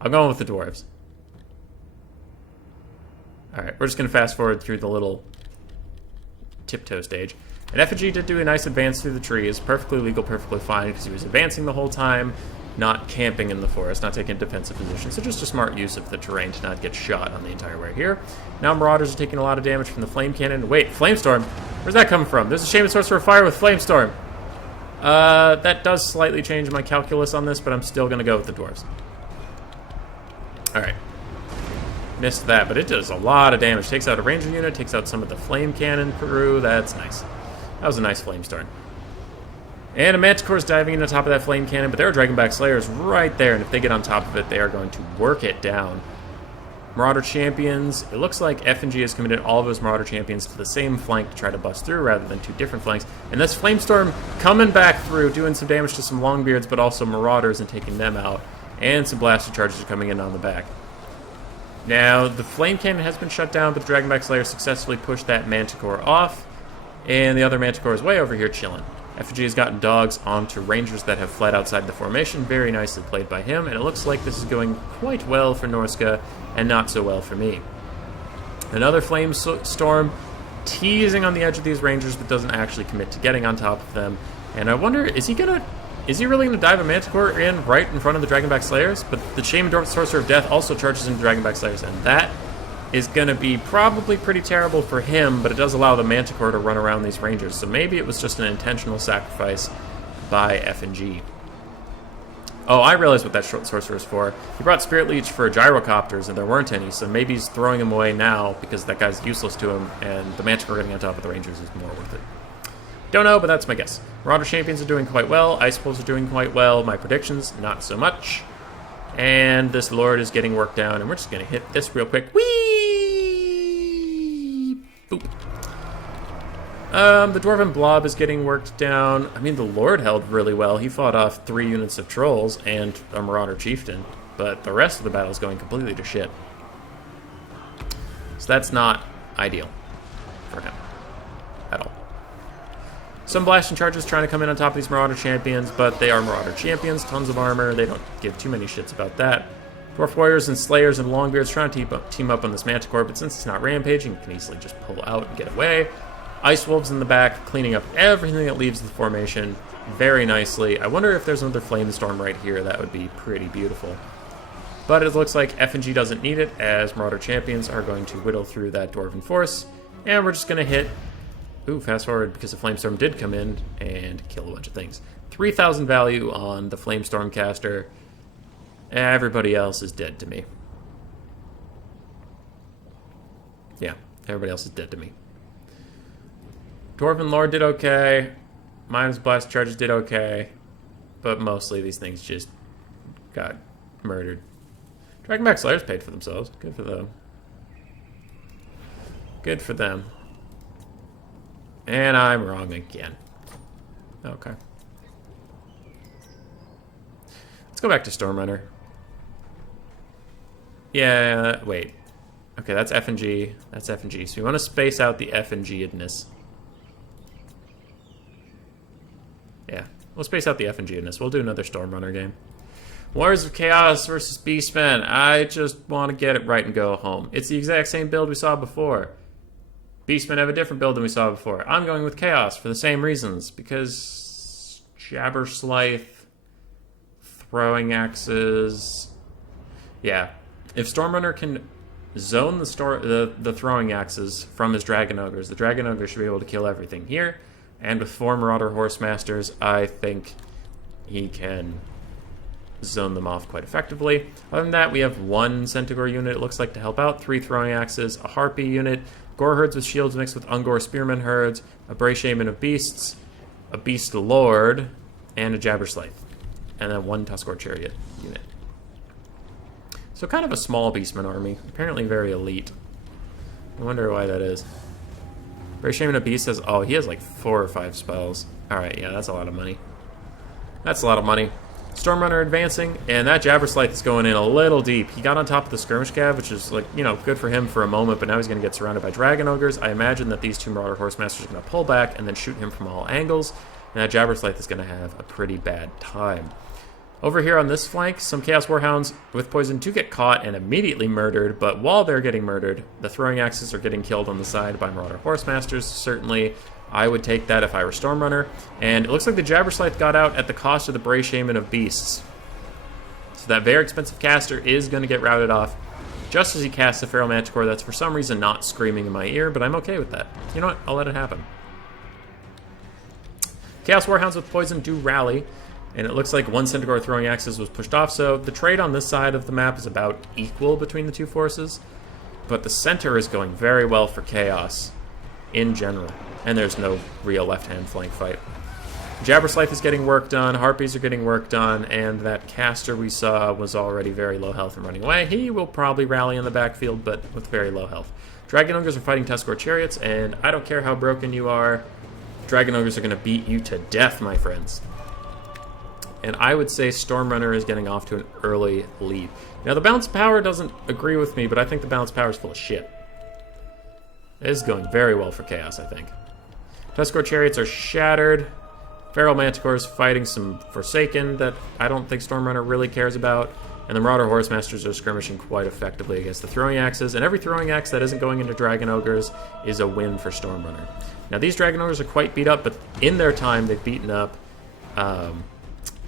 I'm going with the Dwarves. Alright, we're just going to fast forward through the little tiptoe stage. And FNG did do a nice advance through the trees. Perfectly legal, perfectly fine, because he was advancing the whole time, not camping in the forest, not taking a defensive position. So just a smart use of the terrain to not get shot on the entire way here. Now Marauders are taking a lot of damage from the Flame Cannon. Wait, Flamestorm? Where's that coming from? There's a Shaman Sorcerer of Fire with Flamestorm. That does slightly change my calculus on this, but I'm still going to go with the Dwarves. Alright. Missed that, but it does a lot of damage. Takes out a ranger unit, takes out some of the Flame Cannon crew. That's nice. That was a nice Flamestorm. And a Manticore's diving into the top of that Flame Cannon, but there are Dragonback Slayers right there, and if they get on top of it, they are going to work it down. Marauder Champions. It looks like FNG has committed all of his Marauder Champions to the same flank to try to bust through rather than 2 different flanks. And this Flamestorm coming back through, doing some damage to some Longbeards, but also Marauders and taking them out. And some Blaster Charges are coming in on the back. Now, the Flame Cannon has been shut down, but the Dragonback Slayer successfully pushed that Manticore off. And the other Manticore is way over here chilling. FNG has gotten dogs onto Rangers that have fled outside the formation. Very nicely played by him, and it looks like this is going quite well for Norska, and not so well for me. Another Flame Storm teasing on the edge of these Rangers, but doesn't actually commit to getting on top of them. And I wonder, is he really gonna dive a Manticore in right in front of the Dragonback Slayers? But the Shaman Sorcerer of Death also charges into Dragonback Slayers, and that is going to be probably pretty terrible for him, but it does allow the Manticore to run around these Rangers, so maybe it was just an intentional sacrifice by FNG. Oh, I realize what that Sorcerer is for. He brought Spirit Leech for Gyrocopters, and there weren't any, so maybe he's throwing him away now because that guy's useless to him, and the Manticore getting on top of the Rangers is more worth it. Don't know, but that's my guess. Marauder Champions are doing quite well, Ice Wolves are doing quite well, my predictions, not so much. And this Lord is getting worked down, and we're just going to hit this real quick. Whee! Boop. The Dwarven Blob is getting worked down. I mean, the Lord held really well. He fought off 3 units of Trolls and a Marauder Chieftain, but the rest of the battle is going completely to shit. So that's not ideal for him at all. Some blasting charges trying to come in on top of these Marauder Champions, but they are Marauder Champions, tons of armor, they don't give too many shits about that. Dwarf Warriors and Slayers and Longbeards trying to team up on this Manticore, but since it's not rampaging, you can easily just pull out and get away. Ice Wolves in the back, cleaning up everything that leaves the formation very nicely. I wonder if there's another Flamestorm right here. That would be pretty beautiful. But it looks like F&G doesn't need it, as Marauder Champions are going to whittle through that Dwarven Force. And we're just going to hit... Ooh, fast forward, because the Flamestorm did come in and kill a bunch of things. 3,000 value on the Flamestorm caster. Everybody else is dead to me. Yeah, everybody else is dead to me. Dwarven Lord did okay. Minus Blast Charges did okay. But mostly these things just got murdered. Dragonback Slayers paid for themselves. Good for them. Good for them. And I'm wrong again. Okay. Let's go back to Stormrunner. Yeah, wait. Okay, that's F and G. That's F and G. So we want to space out the F and G-edness. Yeah, we'll space out the F and G-edness. We'll do another Stormrunner game. Warriors of Chaos versus Beastmen. I just want to get it right and go home. It's the exact same build we saw before. Beastmen have a different build than we saw before. I'm going with Chaos for the same reasons. Because Jabberslythe, throwing axes... Yeah. If Stormrunner can zone the throwing axes from his Dragon Ogres, the Dragon Ogre should be able to kill everything here. And with 4 Marauder Horsemasters, I think he can zone them off quite effectively. Other than that, we have 1 Centaur unit, it looks like, to help out, 3 throwing axes, a Harpy unit, Gore herds with shields mixed with Ungor Spearman herds, a Bray Shaman of Beasts, a Beast Lord, and a Jabberslythe. And then 1 Tuskor Chariot unit. So kind of a small Beastman army, apparently very elite. I wonder why that is. Bray Shaman of Beasts has, oh, he has like 4 or 5 spells. Alright, yeah, that's a lot of money. That's a lot of money. Stormrunner advancing, and that Jabberslythe is going in a little deep. He got on top of the Skirmish Cav, which is, like, you know, good for him for a moment, but now he's going to get surrounded by Dragon Ogres. I imagine that these 2 Marauder Horsemasters are going to pull back and then shoot him from all angles, and that Jabberslythe is going to have a pretty bad time. Over here on this flank, some Chaos Warhounds with poison do get caught and immediately murdered, but while they're getting murdered, the throwing axes are getting killed on the side by Marauder Horsemasters. Certainly, I would take that if I were Stormrunner. And it looks like the Jabberslythe got out at the cost of the Bray Shaman of Beasts. So that very expensive caster is going to get routed off just as he casts a Feral Manticore that's for some reason not screaming in my ear, but I'm okay with that. You know what? I'll let it happen. Chaos Warhounds with poison do rally, and it looks like 1 Centaur throwing axes was pushed off, so the trade on this side of the map is about equal between the 2 forces, but the center is going very well for Chaos in general, and there's no real left-hand flank fight. Jabberslythe is getting work done, Harpies are getting work done, and that caster we saw was already very low health and running away. He will probably rally in the backfield, but with very low health. Dragon Ogres are fighting Tuskor Chariots, and I don't care how broken you are, Dragon Ogres are going to beat you to death, my friends. And I would say Stormrunner is getting off to an early lead. Now, the balance of power doesn't agree with me, but I think the balance of power is full of shit. It is going very well for Chaos, I think. Tuskor Chariots are shattered. Feral Manticores fighting some Forsaken that I don't think Stormrunner really cares about. And the Marauder Horsemasters are skirmishing quite effectively against the throwing axes. And every throwing axe that isn't going into Dragon Ogres is a win for Stormrunner. Now, these Dragon Ogres are quite beat up, but in their time, they've beaten up...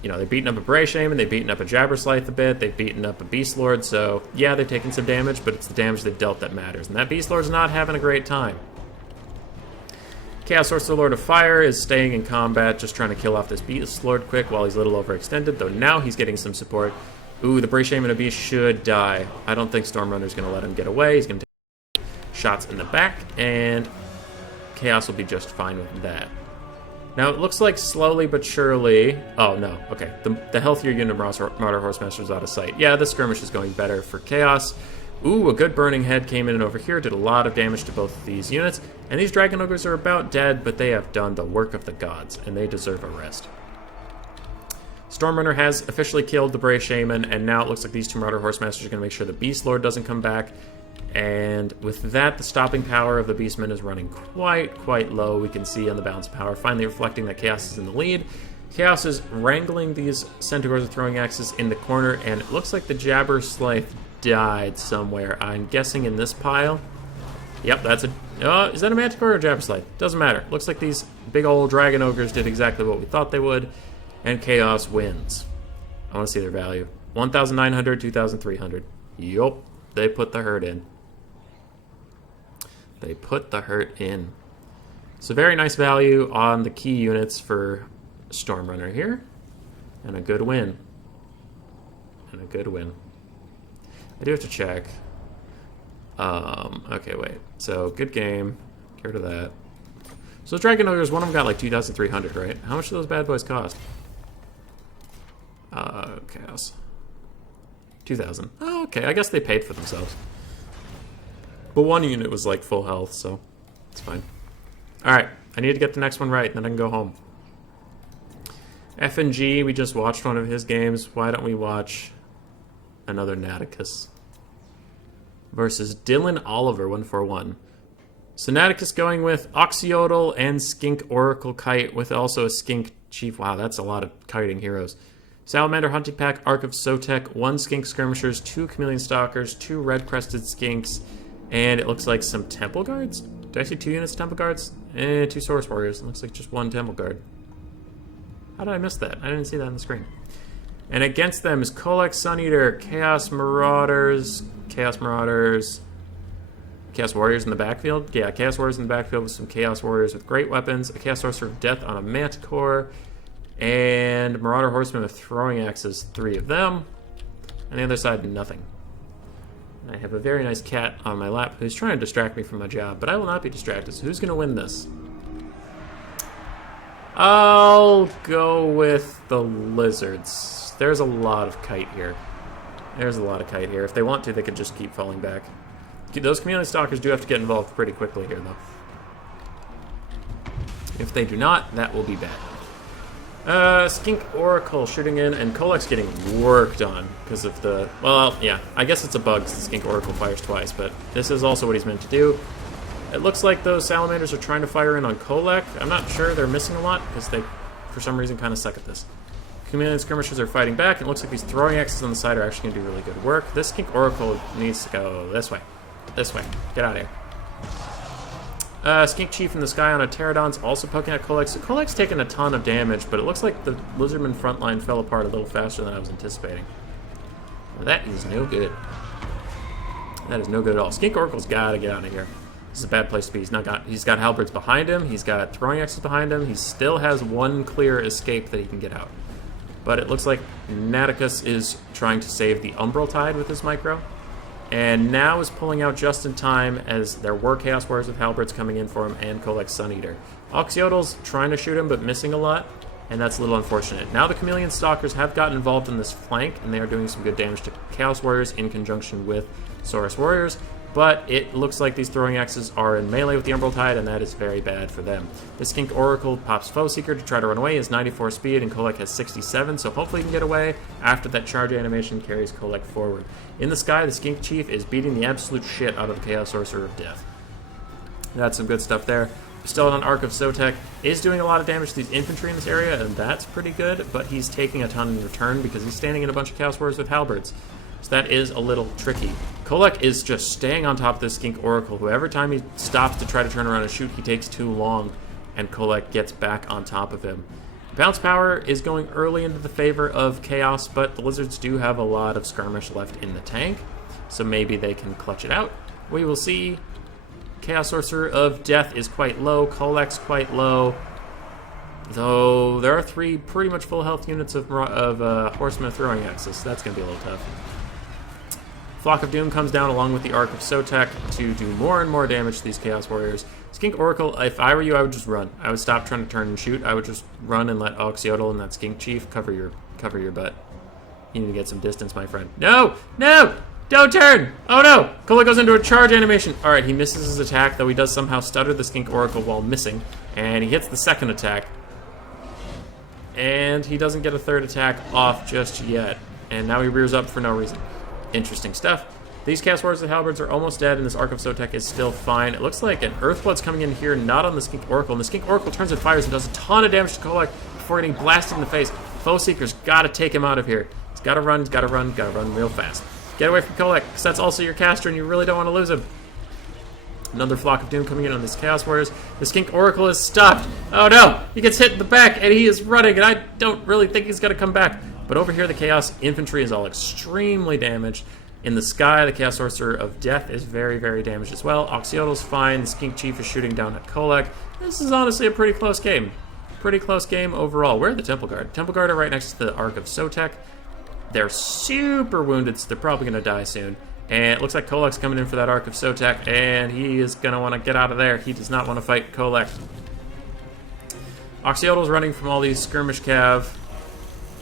you know, they've beaten up a Bray Shaman, they've beaten up a Jabberslythe a bit, they've beaten up a Beast Lord, so yeah, they've taken some damage, but it's the damage they've dealt that matters. And that Beast Lord's not having a great time. Chaos Sorcerer Lord of Fire is staying in combat, just trying to kill off this Beast Lord quick while he's a little overextended, though now he's getting some support. Ooh, the Bray Shaman of Beast should die. I don't think Stormrunner's going to let him get away. He's going to take shots in the back, and Chaos will be just fine with that. Now, it looks like slowly but surely... Oh, no. Okay. The healthier unit of Marauder Horsemasters is out of sight. Yeah, this skirmish is going better for Chaos. Ooh, a good Burning Head came in and over here, did a lot of damage to both of these units. And these Dragon Ogres are about dead, but they have done the work of the gods, and they deserve a rest. Stormrunner has officially killed the Bray Shaman, and now it looks like these 2 Marauder Horsemasters are going to make sure the Beast Lord doesn't come back. And with that, the stopping power of the Beastmen is running quite low. We can see on the balance of power, finally reflecting that Chaos is in the lead. Chaos is wrangling these Centaurs with throwing axes in the corner, and it looks like the Jabberslythe died somewhere. I'm guessing in this pile. Yep, that's a... is that a Manticore or a Jabberslide? Doesn't matter. Looks like these big old Dragon Ogres did exactly what we thought they would, and Chaos wins. I want to see their value. 1,900, 2,300. Yup, they put the hurt in. They put the hurt in. So very nice value on the key units for Stormrunner here. And a good win. And a good win. I do have to check. Okay, wait. So, good game. Get rid of that. So, Dragon Ogres, one of them got like 2,300, right? How much do those bad boys cost? Chaos. 2,000. Oh, okay. I guess they paid for themselves. But one unit was like full health, so it's fine. Alright, I need to get the next one right, and then I can go home. F&G, we just watched one of his games. Why don't we watch another Naticus? Versus Dylan Oliver, 141. So Naticus going with Oxyodal and Skink Oracle Kite with also a Skink Chief. Wow, that's a lot of kiting heroes. Salamander Hunting Pack, Ark of Sotek, 1 Skink Skirmishers, 2 Chameleon Stalkers, 2 Red-Crested Skinks, and it looks like some Temple Guards? Did I see 2 units of Temple Guards? 2 Source Warriors. It looks like just 1 Temple Guard. How did I miss that? I didn't see that on the screen. And against them is Kolek Suneater, Chaos Marauders, Chaos Warriors in the backfield. Yeah, Chaos Warriors in the backfield with some Chaos Warriors with great weapons, a Chaos Sorcerer of Death on a Manticore, and Marauder Horsemen with throwing axes, 3 of them. On the other side, nothing. And I have a very nice cat on my lap who's trying to distract me from my job, but I will not be distracted. So who's going to win this? I'll go with the Lizards. There's a lot of kite here. There's a lot of kite here. If they want to, they could just keep falling back. Those Chameleon Stalkers do have to get involved pretty quickly here, though. If they do not, that will be bad. Skink Oracle shooting in, and Kolek's getting worked on because of the... Well, yeah, I guess it's a bug because the Skink Oracle fires twice, but this is also what he's meant to do. It looks like those Salamanders are trying to fire in on Kolek. I'm not sure, they're missing a lot because they, for some reason, kind of suck at this. Chameleon Skirmishers are fighting back, and it looks like these throwing axes on the side are actually going to do really good work. This Skink Oracle needs to go this way. This way. Get out of here. Skink Chief in the sky on a Pterodon's also poking at Kolek. So Kolek's taking a ton of damage, but it looks like the Lizardman front line fell apart a little faster than I was anticipating. Well, that is no good. That is no good at all. Skink Oracle's got to get out of here. This is a bad place to be. He's got halberds behind him. He's got throwing axes behind him. He still has 1 clear escape that he can get out. But it looks like Naticus is trying to save the Umbral Tide with his micro. And now is pulling out just in time as there were Chaos Warriors with halberds coming in for him and Kolek Suneater. Oxyodal's trying to shoot him but missing a lot, and that's a little unfortunate. Now the Chameleon Stalkers have gotten involved in this flank, and they are doing some good damage to Chaos Warriors in conjunction with Saurus Warriors. But it looks like these throwing axes are in melee with the Umbral Tide, and that is very bad for them. The Skink Oracle pops Foe Seeker to try to run away. He has 94 speed, and Kolek has 67, so hopefully he can get away. After that charge animation carries Kolek forward. In the sky, the Skink Chief is beating the absolute shit out of the Chaos Sorcerer of Death. That's some good stuff there. Still on Ark of Sotek is doing a lot of damage to these infantry in this area, and that's pretty good, but he's taking a ton in return because he's standing in a bunch of Chaos Warriors with halberds. So that is a little tricky. Kolek is just staying on top of this Skink Oracle, who every time he stops to try to turn around and shoot, he takes too long, and Kolek gets back on top of him. Bounce power is going early into the favor of Chaos, but the Lizards do have a lot of skirmish left in the tank, so maybe they can clutch it out. We will see. Chaos Sorcerer of Death is quite low, Kolek's quite low, though there are 3 pretty much full health units of Horsemen throwing axes, so that's going to be a little tough. Flock of Doom comes down along with the Ark of Sotek to do more and more damage to these Chaos Warriors. Skink Oracle, if I were you, I would just run. I would stop trying to turn and shoot. I would just run and let Oxyodal and that Skink Chief cover your butt. You need to get some distance, my friend. No! No! Don't turn! Oh no! Kolek goes into a charge animation. Alright, he misses his attack, though he does somehow stutter the Skink Oracle while missing. And he hits the second attack. And he doesn't get a third attack off just yet. And now he rears up for no reason. Interesting stuff. These Chaos Warriors with halberds are almost dead, and this Ark of Sotek is still fine. It looks like an Earthblood's coming in here, not on the Skink Oracle. And the Skink Oracle turns and fires and does a ton of damage to Kolek before getting blasted in the face. Foe Seeker's got to take him out of here. He's got to run, he's got to run real fast. Get away from Kolek, because that's also your caster, and you really don't want to lose him. Another Flock of Doom coming in on these Chaos Warriors. The Skink Oracle is stopped. Oh no! He gets hit in the back and he is running, and I don't really think he's going to come back. But over here, the Chaos Infantry is all extremely damaged. In the sky, the Chaos Sorcerer of Death is very, very damaged as well. Oxyodal's fine. The Skink Chief is shooting down at Kolek. This is honestly a pretty close game. Pretty close game overall. Where are the Temple Guard? Temple Guard are right next to the Ark of Sotek. They're super wounded, so they're probably going to die soon. And it looks like Kolek's coming in for that Ark of Sotek, and he is going to want to get out of there. He does not want to fight Kolek. Oxyodal's running from all these skirmish cav.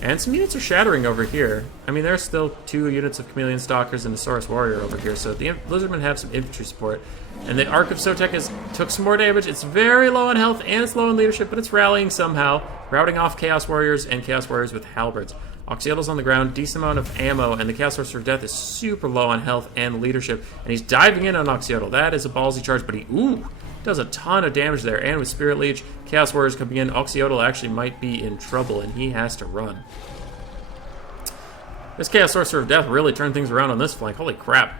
And some units are shattering over here. I mean, there's still 2 units of Chameleon Stalkers and a Saurus Warrior over here, so the Lizardmen have some infantry support. And the Ark of Sotek took some more damage. It's very low on health and it's low in leadership, but it's rallying somehow, routing off Chaos Warriors and Chaos Warriors with halberds. Oxyodal's on the ground, decent amount of ammo, and the Chaos Sorcerer of Death is super low on health and leadership. And he's diving in on Oxyodal. That is a ballsy charge, but he, does a ton of damage there. And with Spirit Leech, Chaos Warriors coming in, Oxyodal actually might be in trouble, and he has to run. This Chaos Sorcerer of Death really turned things around on this flank. Holy crap.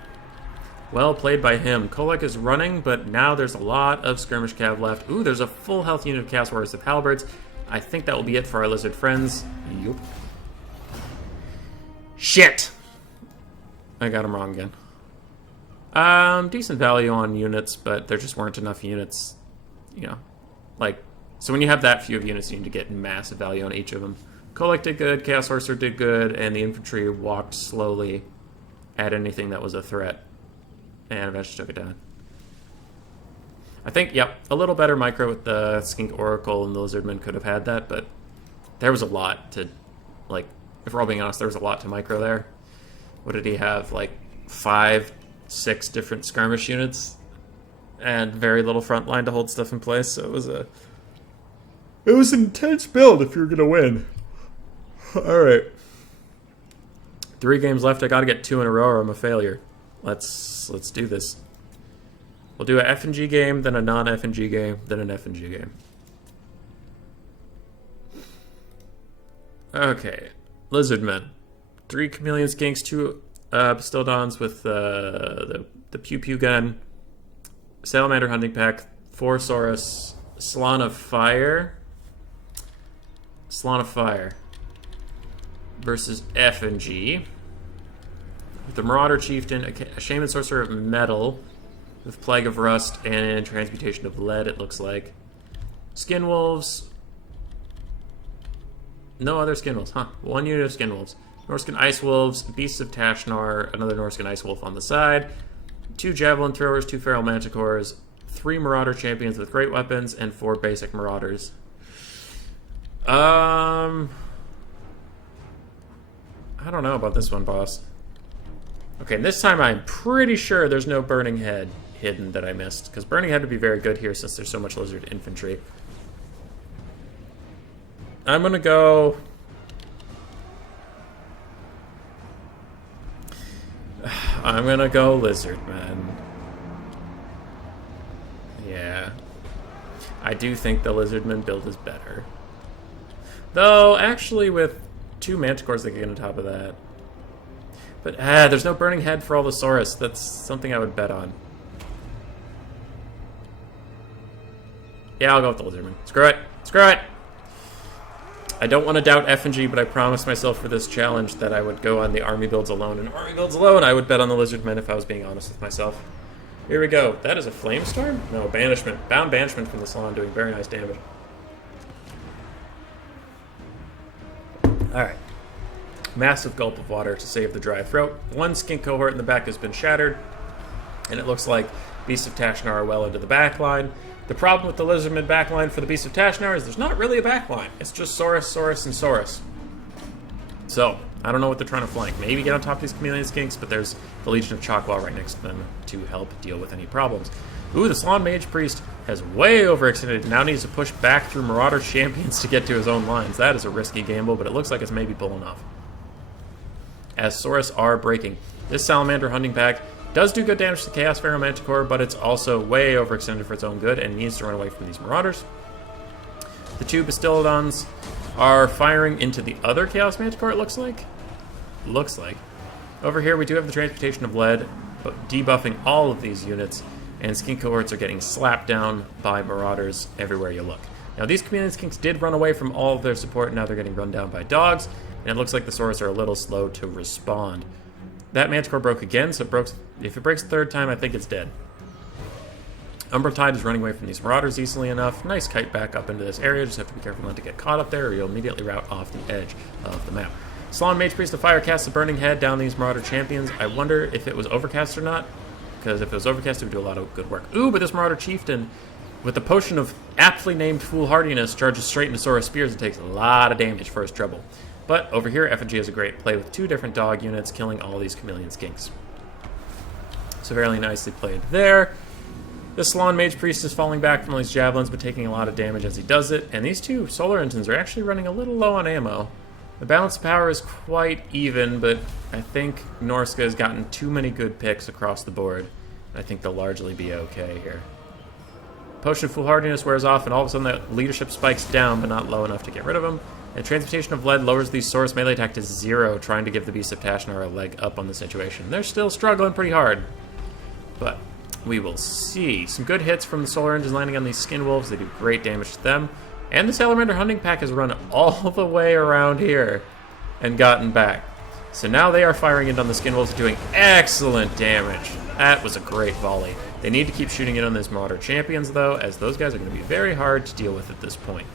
Well played by him. Kolek is running, but now there's a lot of skirmish cav left. Ooh, there's a full health unit of Chaos Warriors with halberds. I think that will be it for our lizard friends. Yup. Shit! I got him wrong again. Decent value on units, but there just weren't enough units, you know. Like, so when you have that few of units, you need to get massive value on each of them. Kolek did good, Chaos Sorcerer did good, and the infantry walked slowly at anything that was a threat. And eventually took it down. I think, yep, a little better micro with the Skink Oracle and the Lizardmen could have had that, but there was a lot to, like, if we're all being honest, there was a lot to micro there. What did he have? Like 5, 6 different skirmish units and very little front line to hold stuff in place, so it was an intense build if you're gonna win. Alright. 3 games left. I gotta get 2 in a row or I'm a failure. Let's do this. We'll do a F&G game, then a non-F&G game, then an F&G game. Okay. Lizardmen. 3 Chameleon Skinks, 2 Bastildons with the Pew Pew gun, Salamander Hunting Pack, 4 Saurus, Slan of Fire versus F&G. With the Marauder Chieftain, a Shaman Sorcerer of Metal with Plague of Rust and Transmutation of Lead, it looks like. Skin Wolves. No other Skin Wolves, huh? 1 unit of Skin Wolves. Norscan Ice Wolves, Beasts of Tashnar, another Norscan Ice Wolf on the side, 2 Javelin Throwers, 2 Feral Manticores, 3 Marauder Champions with great weapons, and 4 basic Marauders. I don't know about this one, boss. Okay, this time I'm pretty sure there's no Burning Head hidden that I missed, because Burning Head would be very good here since there's so much Lizard Infantry. I'm gonna go... Lizardmen. Yeah. I do think the Lizardmen build is better. Though, actually with 2 Manticores that get on top of that. But, there's no Burning Head for all the Saurus. That's something I would bet on. Yeah, I'll go with the Lizardmen. Screw it. Screw it! I don't want to doubt F&G, but I promised myself for this challenge that I would go on the army builds alone. And army builds alone, I would bet on the Lizardmen if I was being honest with myself. Here we go. That is a Flamestorm? No, Banishment. Bound Banishment from the Salon doing very nice damage. Alright. Massive gulp of water to save the dry throat. 1 Skink cohort in the back has been shattered. And it looks like Beasts of Tashnar are well into the back line. The problem with the Lizardman backline for the Beast of Tashnar is there's not really a backline. It's just Saurus, Saurus, and Saurus. So, I don't know what they're trying to flank. Maybe get on top of these Chameleon Skinks, but there's the Legion of Chalkwall right next to them to help deal with any problems. Ooh, the Salon Mage Priest has way overextended and now needs to push back through Marauder Champions to get to his own lines. That is a risky gamble, but it looks like it's maybe pulling off. As Saurus are breaking. This Salamander Hunting Pack does do good damage to the Chaos Pharaoh Manticore, but it's also way overextended for its own good and needs to run away from these Marauders. The 2 Bastildons are firing into the other Chaos Manticore, it looks like. Over here we do have the Transmutation of Lead, but debuffing all of these units. and skink cohorts are getting slapped down by marauders everywhere you look. Now, these chameleon skinks did run away from all of their support, and now they're getting run down by dogs, and it looks like the Saurus are a little slow to respond. That Manticore broke again, so if it breaks the third time, I think it's dead. Umbertide is running away from these marauders easily enough. Nice kite back up into this area. Just have to be careful not to get caught up there, or you'll immediately route off the edge of the map. Salon Mage Priest of Fire casts the Burning Head down these marauder champions. I wonder if it was overcast or not, because if it was overcast, it would do a lot of good work. Ooh, but this marauder chieftain, with the potion of aptly named Foolhardiness, charges straight into Saurus Spears and takes a lot of damage for his trouble. But over here, Effigy has a great play with 2 different dog units, killing all these chameleon skinks. So very nicely played there. The Salon Mage Priest is falling back from all these javelins, but taking a lot of damage as he does it. And these 2 solar engines are actually running a little low on ammo. The balance of power is quite even, but I think Norska has gotten too many good picks across the board. I think they'll largely be okay here. Potion of Foolhardiness wears off, and all of a sudden that leadership spikes down, but not low enough to get rid of him. And Transmutation of Lead lowers the Saurus melee attack to 0, trying to give the Beast of Tashnar a leg up on the situation. They're still struggling pretty hard, but we will see. Some good hits from the solar engines landing on these skin wolves. They do great damage to them. And the Salamander hunting pack has run all the way around here and gotten back. So now they are firing in on the skin wolves and doing excellent damage. That was a great volley. They need to keep shooting in on those Marauder champions, though, as those guys are going to be very hard to deal with at this point.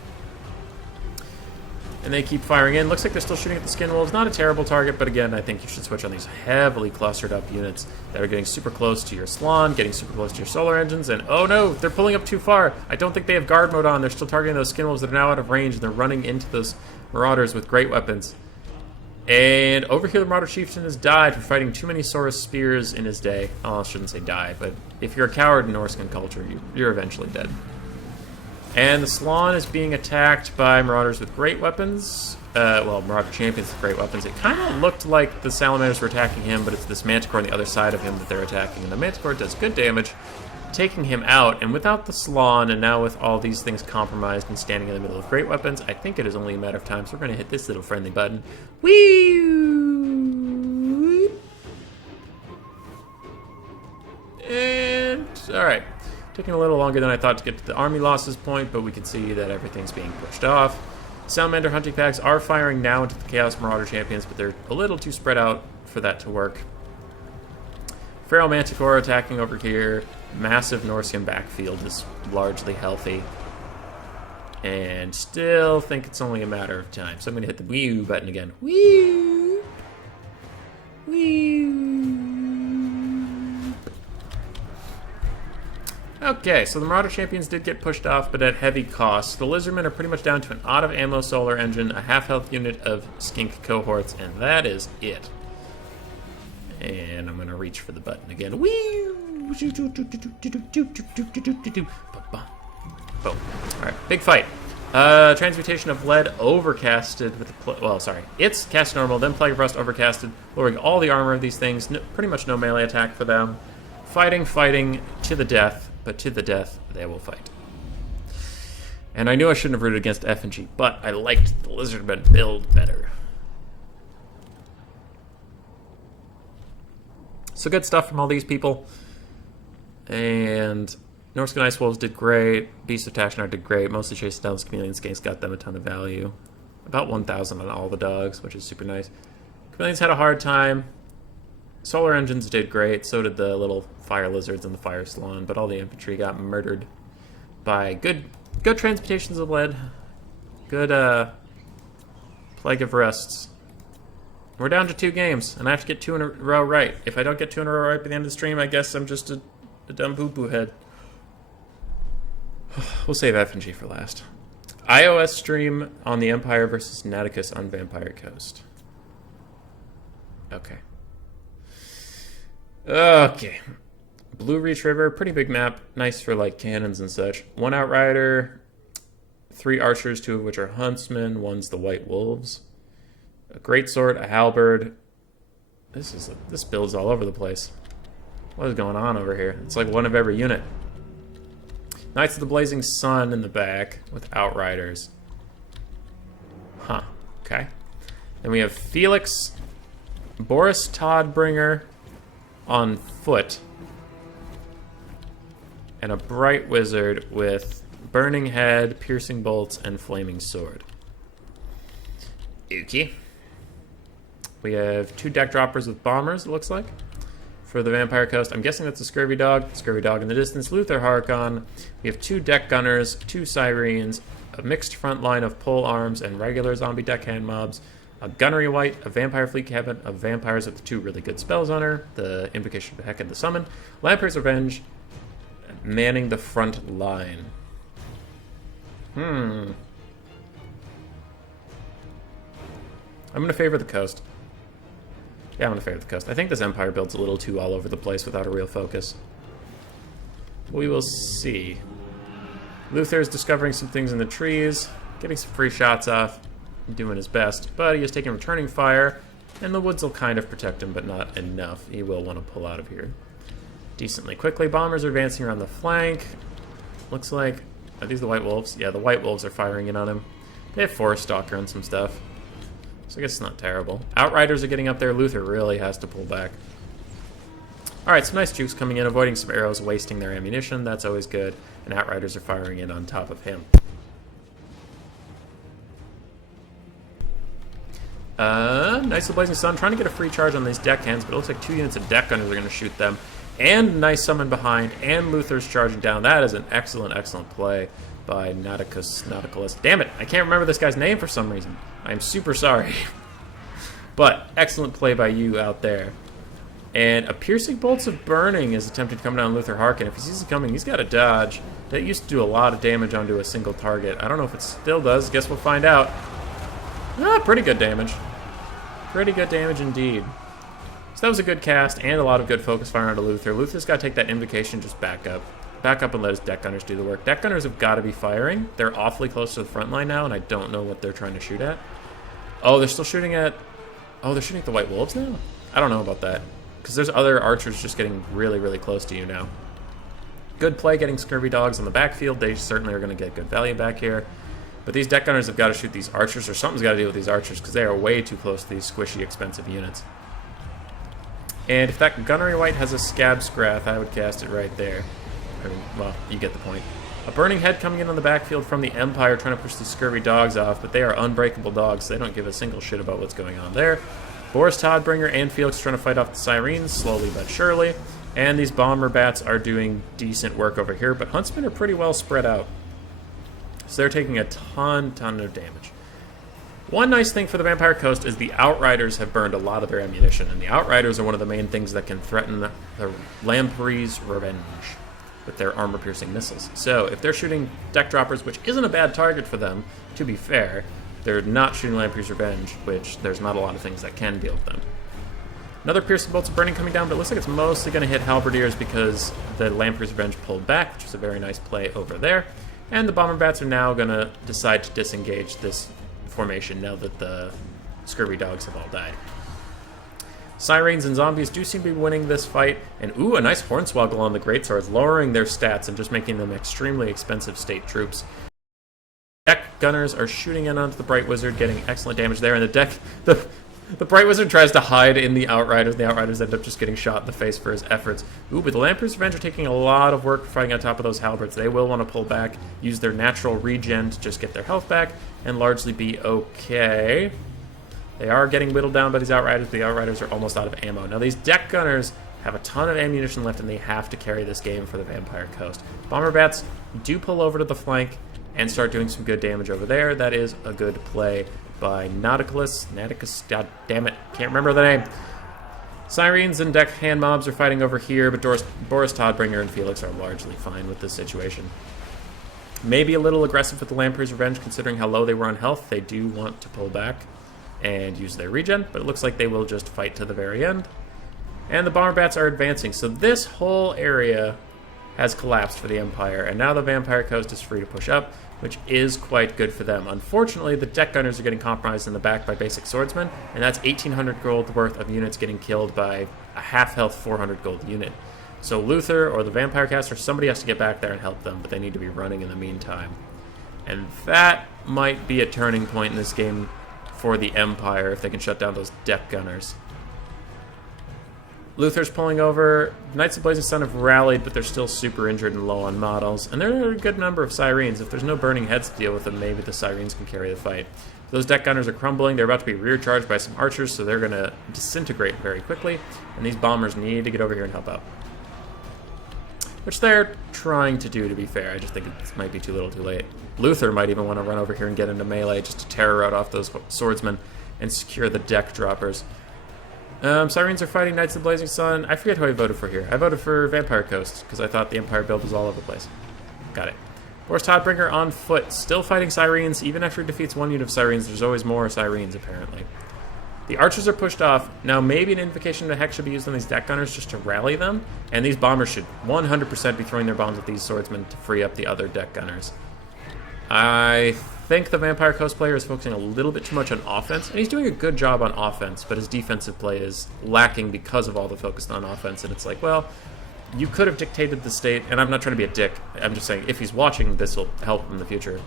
And they keep firing in. Looks like they're still shooting at the skin wolves. Not a terrible target, but again, I think you should switch on these heavily clustered up units that are getting super close to your Salon, getting super close to your solar engines, and oh no, they're pulling up too far. I don't think they have guard mode on. They're still targeting those skin wolves that are now out of range, and they're running into those marauders with great weapons. And over here, the Marauder Chieftain has died for fighting too many Saurus spears in his day. Oh, I shouldn't say die, but if you're a coward in Norscan culture, you're eventually dead. And the Salon is being attacked by Marauders with great weapons. Well, Marauder Champions with great weapons. It kind of looked like the Salamanders were attacking him, but it's this Manticore on the other side of him that they're attacking. And the Manticore does good damage, taking him out. And without the Salon, and now with all these things compromised and standing in the middle of great weapons, I think it is only a matter of time. So we're going to hit this little friendly button. Whee! And, alright. Taking a little longer than I thought to get to the army losses point, but we can see that everything's being pushed off. Salamander hunting packs are firing now into the Chaos Marauder champions, but they're a little too spread out for that to work. Feral Manticore attacking over here. Massive Norscan backfield is largely healthy. And still think it's only a matter of time. So I'm going to hit the Wii button again. Wii! Wii! Okay, so the Marauder champions did get pushed off, but at heavy cost. The Lizardmen are pretty much down to an out-of-ammo solar engine, a half-health unit of skink cohorts, and that is it. And I'm going to reach for the button again. Boom. Alright, big fight. Transmutation of Lead overcasted with it's cast normal, then Plague of Rust overcasted, lowering all the armor of these things. Pretty much no melee attack for them. Fighting to the death. But to the death, they will fight. And I knew I shouldn't have rooted against Effigy, but I liked the Lizardmen build better. So good stuff from all these people. And Norscan Ice Wolves did great. Beast of Tashnar did great. Mostly chased down Chameleon Skinks, got them a ton of value. About 1,000 on all the dogs, which is super nice. Chameleons had a hard time. Solar engines did great, so did the little fire lizards and the fire salon, but all the infantry got murdered by good transmutations of lead, good plague of rusts. We're down to 2 games, and I have to get 2 in a row right. If I don't get 2 in a row right by the end of the stream, I guess I'm just a dumb poo-poo head. We'll save F&G for last. iOS stream on the Empire versus Naticus on Vampire Coast. Okay. Okay. Blue Reach River, pretty big map. Nice for, like, cannons and such. 1 Outrider, 3 Archers, 2 of which are Huntsmen. 1's the White Wolves. A Greatsword, a Halberd. This build's all over the place. What is going on over here? It's like one of every unit. Knights of the Blazing Sun in the back with Outriders. Huh. Okay. Then we have Felix, Boris Toddbringer on foot. and a Bright Wizard with Burning Head, Piercing Bolts, and Flaming Sword. Okay. We have 2 deck droppers with bombers, it looks like, for the Vampire Coast. I'm guessing that's a Scurvy Dog. Scurvy Dog in the distance. Luther Harkon. We have 2 deck gunners, 2 Sirens, a mixed front line of pole arms and regular zombie deckhand mobs, a Gunnery White, a Vampire Fleet Cabin of vampires with 2 really good spells on her, the Invocation of Heck and the Summon, Lamprey's Revenge, manning the front line. I'm going to favor the coast. Yeah, I'm going to favor the coast. I think this Empire build's a little too all over the place without a real focus. We will see. Luther's discovering some things in the trees, getting some free shots off, doing his best, but he is taking returning fire, and the woods will kind of protect him, but not enough. He will want to pull out of here decently quickly. Bombers are advancing around the flank. Looks like... Are these the White Wolves? Yeah, the White Wolves are firing in on him. They have Forest Stalker and some stuff, so I guess it's not terrible. Outriders are getting up there. Luther really has to pull back. Alright, some nice jukes coming in, avoiding some arrows, wasting their ammunition. That's always good. And Outriders are firing in on top of him. Nice little Blazing Sun, trying to get a free charge on these deckhands, but it looks like 2 units of deck gunners are going to shoot them. And nice summon behind, and Luther's charging down. That is an excellent, excellent play by Nauticus. Damn it, I can't remember this guy's name for some reason. I'm super sorry. But, excellent play by you out there. And a Piercing Bolts of Burning is attempting to come down Luther Harkin. If he sees it coming, he's got to dodge. That used to do a lot of damage onto a single target. I don't know if it still does. Guess we'll find out. Pretty good damage. Pretty good damage indeed. So that was a good cast and a lot of good focus fire onto Luther. Luther's got to take that Invocation, just back up. Back up and let his deck gunners do the work. Deck gunners have got to be firing. They're awfully close to the front line now, and I don't know what they're trying to shoot at. Oh, they're still shooting at... Oh, they're shooting at the White Wolves now? I don't know about that. Because there's other archers just getting really, really close to you now. Good play getting Scurvy Dogs on the backfield. They certainly are going to get good value back here. But these deck gunners have got to shoot these archers, or something's got to do with these archers, because they are way too close to these squishy, expensive units. And if that Gunnery White has a Scab Scrath, I would cast it right there. I mean, well, you get the point. A Burning Head coming in on the backfield from the Empire, trying to push these Scurvy Dogs off, but they are unbreakable dogs, so they don't give a single shit about what's going on there. Boris Toddbringer and Felix trying to fight off the Sirens, slowly but surely. And these Bomber Bats are doing decent work over here, but Huntsmen are pretty well spread out. So they're taking a ton of damage. One nice thing for the Vampire Coast is the Outriders have burned a lot of their ammunition, and the Outriders are one of the main things that can threaten the Lamprey's Revenge with their armor-piercing missiles. So if they're shooting deck droppers, which isn't a bad target for them, to be fair, they're not shooting Lamprey's Revenge, which there's not a lot of things that can deal with them. Another Piercing Bolts of Burning coming down, but it looks like it's mostly going to hit Halberdiers because the Lamprey's Revenge pulled back, which is a very nice play over there. And the Bomber Bats are now going to decide to disengage this formation now that the Scurvy Dogs have all died. Sirens and Zombies do seem to be winning this fight, and ooh, a nice Hornswoggle on the Greatswords, lowering their stats and just making them extremely expensive state troops. Deck Gunners are shooting in onto the Bright Wizard, getting excellent damage there, and the Bright Wizard tries to hide in the Outriders, and the Outriders end up just getting shot in the face for his efforts. Ooh, but the Lamprey's Revenge are taking a lot of work fighting on top of those halberds. They will want to pull back, use their natural regen to just get their health back, and largely be okay. They are getting whittled down by these Outriders, but the Outriders are almost out of ammo. Now, these Deck Gunners have a ton of ammunition left, and they have to carry this game for the Vampire Coast. Bomber Bats do pull over to the flank and start doing some good damage over there. That is a good play by Nauticus, god damn it, can't remember the name. Sirens and deck hand mobs are fighting over here, but Boris Toddbringer and Felix are largely fine with this situation. Maybe a little aggressive with the Lamprey's Revenge, considering how low they were on health. They do want to pull back and use their regen, but it looks like they will just fight to the very end. And the Bomber Bats are advancing, so this whole area has collapsed for the Empire, and now the Vampire Coast is free to push up, which is quite good for them. Unfortunately, the Deck Gunners are getting compromised in the back by basic swordsmen, and that's 1,800 gold worth of units getting killed by a half-health 400 gold unit. So Luther or the Vampire Caster, somebody has to get back there and help them, but they need to be running in the meantime. And that might be a turning point in this game for the Empire if they can shut down those Deck Gunners. Luther's pulling over. Knights of Blazing Sun have rallied, but they're still super injured and low on models. And there are a good number of Syrenes. If there's no burning heads to deal with them, maybe the Syrenes can carry the fight. Those deck gunners are crumbling. They're about to be rear charged by some archers, so they're going to disintegrate very quickly. And these bombers need to get over here and help out. Which they're trying to do, to be fair. I just think it might be too little too late. Luther might even want to run over here and get into melee just to terror out off those swordsmen and secure the deck droppers. Syrenes are fighting Knights of the Blazing Sun. I forget who I voted for here. I voted for Vampire Coast, because I thought the Empire build was all over the place. Got it. Boris Todbringer on foot, still fighting Syrenes. Even after he defeats one unit of Syrenes, there's always more Syrenes, apparently. The archers are pushed off. Now, maybe an invocation of the Hex should be used on these deck gunners just to rally them, and these bombers should 100% be throwing their bombs at these swordsmen to free up the other deck gunners. I think the Vampire Coast player is focusing a little bit too much on offense, and he's doing a good job on offense, but his defensive play is lacking because of all the focus on offense, and it's like, well, you could have dictated the state, and I'm not trying to be a dick, I'm just saying, if he's watching, this will help him in the future.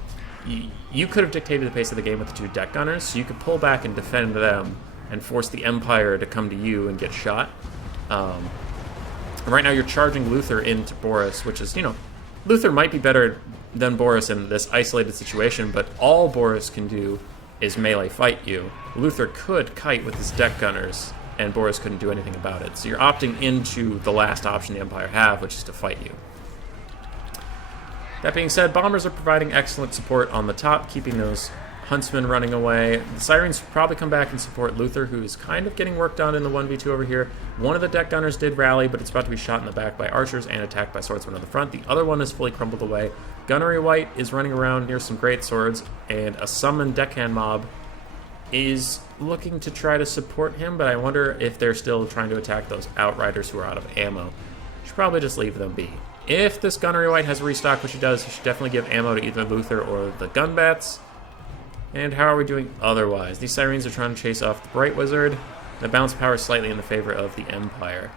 You could have dictated the pace of the game with the two deck gunners, so you could pull back and defend them, and force the Empire to come to you and get shot. Right now you're charging Luther into Boris, which is, Luther might be better than Boris in this isolated situation, but all Boris can do is melee fight you. Luther could kite with his deck gunners, and Boris couldn't do anything about it. So you're opting into the last option the Empire have, which is to fight you. That being said, bombers are providing excellent support on the top, keeping those huntsmen running away. The Syrenes probably come back and support Luther, who's kind of getting worked on in the 1v2 over here. One of the deck gunners did rally, but it's about to be shot in the back by archers and attacked by swordsmen on the front. The other one is fully crumbled away. Gunnery White is running around near some great swords, and a summoned deckhand mob is looking to try to support him, but I wonder if they're still trying to attack those outriders who are out of ammo. Should probably just leave them be. If this Gunnery White has a restock, which he does, he should definitely give ammo to either Luther or the gun bats. And how are we doing otherwise? These Syrenes are trying to chase off the Bright Wizard. The balance power is slightly in the favor of the Empire.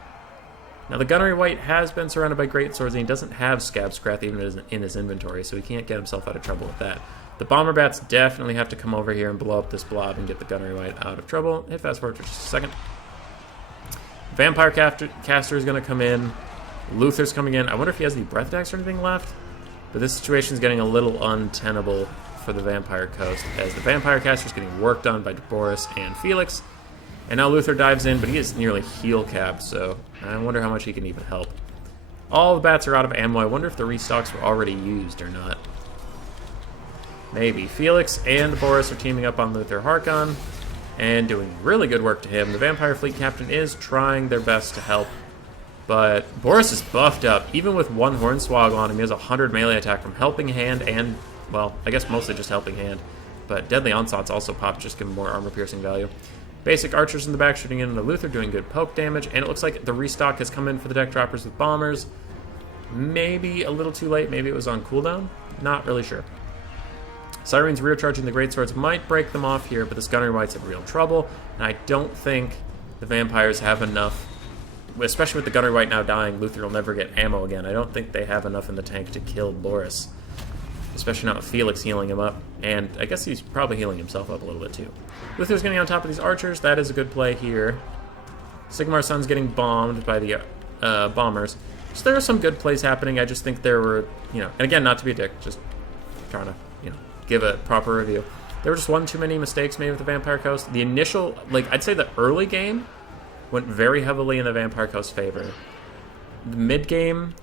Now, the Gunnery White has been surrounded by great swords, and he doesn't have Scab Scrath even in his inventory, so he can't get himself out of trouble with that. The Bomber Bats definitely have to come over here and blow up this blob and get the Gunnery White out of trouble. Hit fast forward for just a second. Vampire Caster is going to come in. Luther's coming in. I wonder if he has any Breath Attacks or anything left. But this situation is getting a little untenable for the Vampire Coast, as the Vampire Caster is getting worked on by Boris and Felix. And now Luther dives in, but he is nearly heal capped, so I wonder how much he can even help. All the bats are out of ammo. I wonder if the restocks were already used or not. Maybe. Felix and Boris are teaming up on Luther Harkon and doing really good work to him. The Vampire Fleet Captain is trying their best to help, but Boris is buffed up. Even with one Hornswoggle on him, he has 100 melee attack from Helping Hand and, well, I guess mostly just Helping Hand. But Deadly Onslaught's also popped, just give him more armor-piercing value. Basic archers in the back shooting into Luther, doing good poke damage, and it looks like the restock has come in for the deck droppers with bombers. Maybe a little too late, maybe it was on cooldown, not really sure. Syrenes rear charging the great swords might break them off here, but this Gunnery White's in real trouble, and I don't think the vampires have enough, especially with the Gunnery White now dying. Luther will never get ammo again. I don't think they have enough in the tank to kill Boris, especially not with Felix healing him up, and I guess he's probably healing himself up a little bit too. Luther's getting on top of these archers. That is a good play here. Sigmar's son's getting bombed by the bombers. So there are some good plays happening. I just think there were, and again, not to be a dick, just trying to, give a proper review. There were just one too many mistakes made with the Vampire Coast. The initial, I'd say the early game went very heavily in the Vampire Coast favor. The mid game,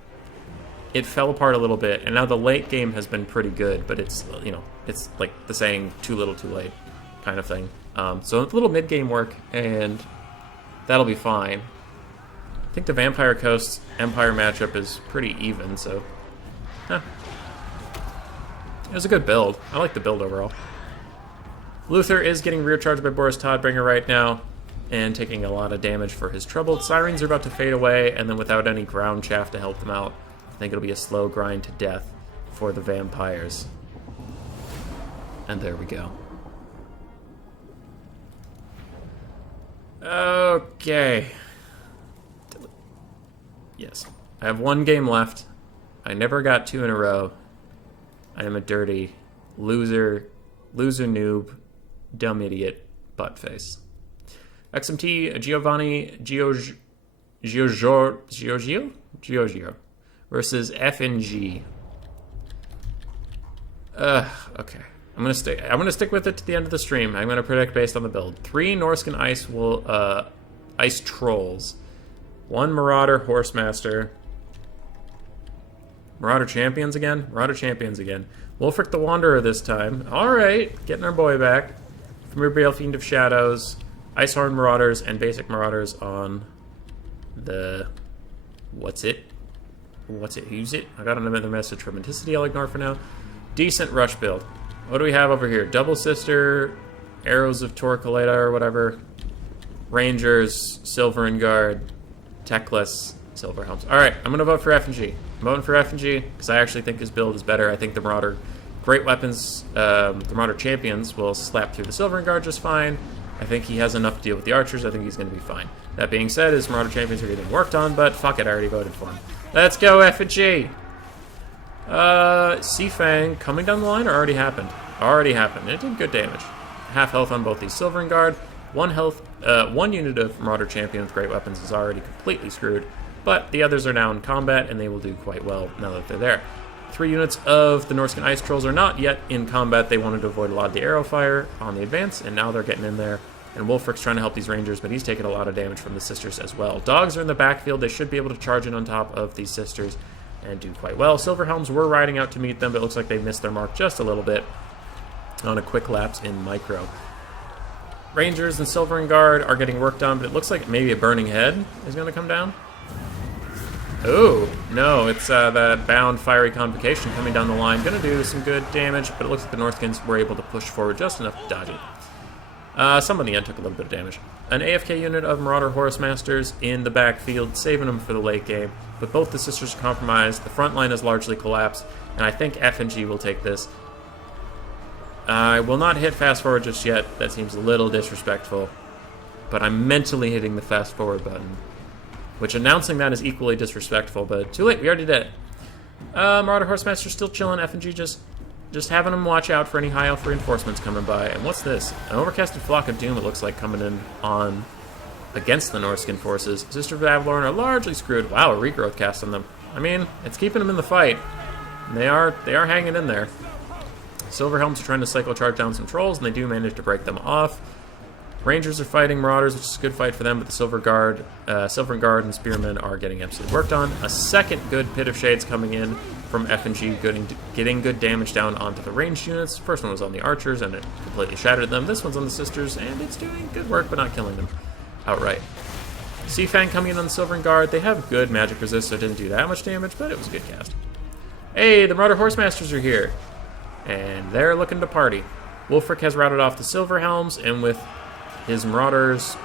it fell apart a little bit, and now the late game has been pretty good, but it's, it's like the saying, too little, too late kind of thing. So a little mid game work, and that'll be fine. I think the Vampire Coast Empire matchup is pretty even, so it was a good build. I like the build overall. Luther is getting rear charged by Boris Todbringer right now and taking a lot of damage for his trouble. Syrenes are about to fade away, and then without any ground chaff to help them out, I think it'll be a slow grind to death for the vampires. And there we go. Okay. Yes. I have one game left. I never got 2 in a row. I am a dirty loser noob, dumb idiot, buttface. XMT, Giovanni Giorgio versus FNG. Okay. I'm gonna stick with it to the end of the stream. I'm gonna predict based on the build. 3 Norscan ice trolls. 1 Marauder Horsemaster. Marauder Champions again? Marauder Champions again. Wolfric the Wanderer this time. Alright, getting our boy back. Familiar Bale Fiend of Shadows. Icehorn Marauders and basic Marauders on the... What's it? Who's it? I got another message from Anticity I'll ignore for now. Decent rush build. What do we have over here? Double Sister, Arrows of Torquilata or whatever. Rangers, Silver and Guard, Techless, Silver Helms. Alright, I'm going to vote for FNG. I'm voting for FNG because I actually think his build is better. I think the Marauder Great Weapons, the Marauder Champions will slap through the Silver and Guard just fine. I think he has enough to deal with the Archers. I think he's going to be fine. That being said, his Marauder Champions are getting worked on, but fuck it, I already voted for him. Let's go, FNG! Seafang coming down the line or already happened? Already happened. It did good damage. Half health on both these Silver and Guard. One unit of Marauder Champion with Great Weapons is already completely screwed, but the others are now in combat and they will do quite well now that they're there. 3 units of the Norscan Ice Trolls are not yet in combat. They wanted to avoid a lot of the arrow fire on the advance, and now they're getting in there. And Wolfric's trying to help these Rangers, but he's taking a lot of damage from the Sisters as well. Dogs are in the backfield. They should be able to charge in on top of these Sisters and do quite well. Silver Helms were riding out to meet them, but it looks like they missed their mark just a little bit on a quick lapse in micro. Rangers and Silver and Guard are getting worked on, but it looks like maybe a Burning Head is going to come down. Oh, no, it's that Bound Fiery Convocation coming down the line. Going to do some good damage, but it looks like the Northkins were able to push forward just enough to dodge it. Some of the end took a little bit of damage. An AFK unit of Marauder Horsemasters in the backfield, saving them for the late game. But both the Sisters are compromised. The front line has largely collapsed, and I think FNG will take this. I will not hit fast forward just yet. That seems a little disrespectful. But I'm mentally hitting the fast forward button, which announcing that is equally disrespectful, but too late, we already did it. Marauder Horsemaster still chilling. FNG just having them watch out for any high elf reinforcements coming by. And what's this? An overcasted Flock of Doom, it looks like, coming in on against the Norscan forces. Sisters of Avalorn are largely screwed. Wow, a regrowth cast on them. I mean, it's keeping them in the fight. They are hanging in there. Silver Helms are trying to cycle charge down some trolls, and they do manage to break them off. Rangers are fighting Marauders, which is a good fight for them, but the Silver Guard and Spearmen are getting absolutely worked on. A second good Pit of Shades coming in from FNG, getting good damage down onto the ranged units. First one was on the Archers, and it completely shattered them. This one's on the Sisters, and it's doing good work, but not killing them outright. Seafang coming in on the Silver Guard. They have good magic resist, so it didn't do that much damage, but it was a good cast. Hey, the Marauder Horsemasters are here, and they're looking to party. Wolfric has routed off the Silver Helms, and with his Marauders,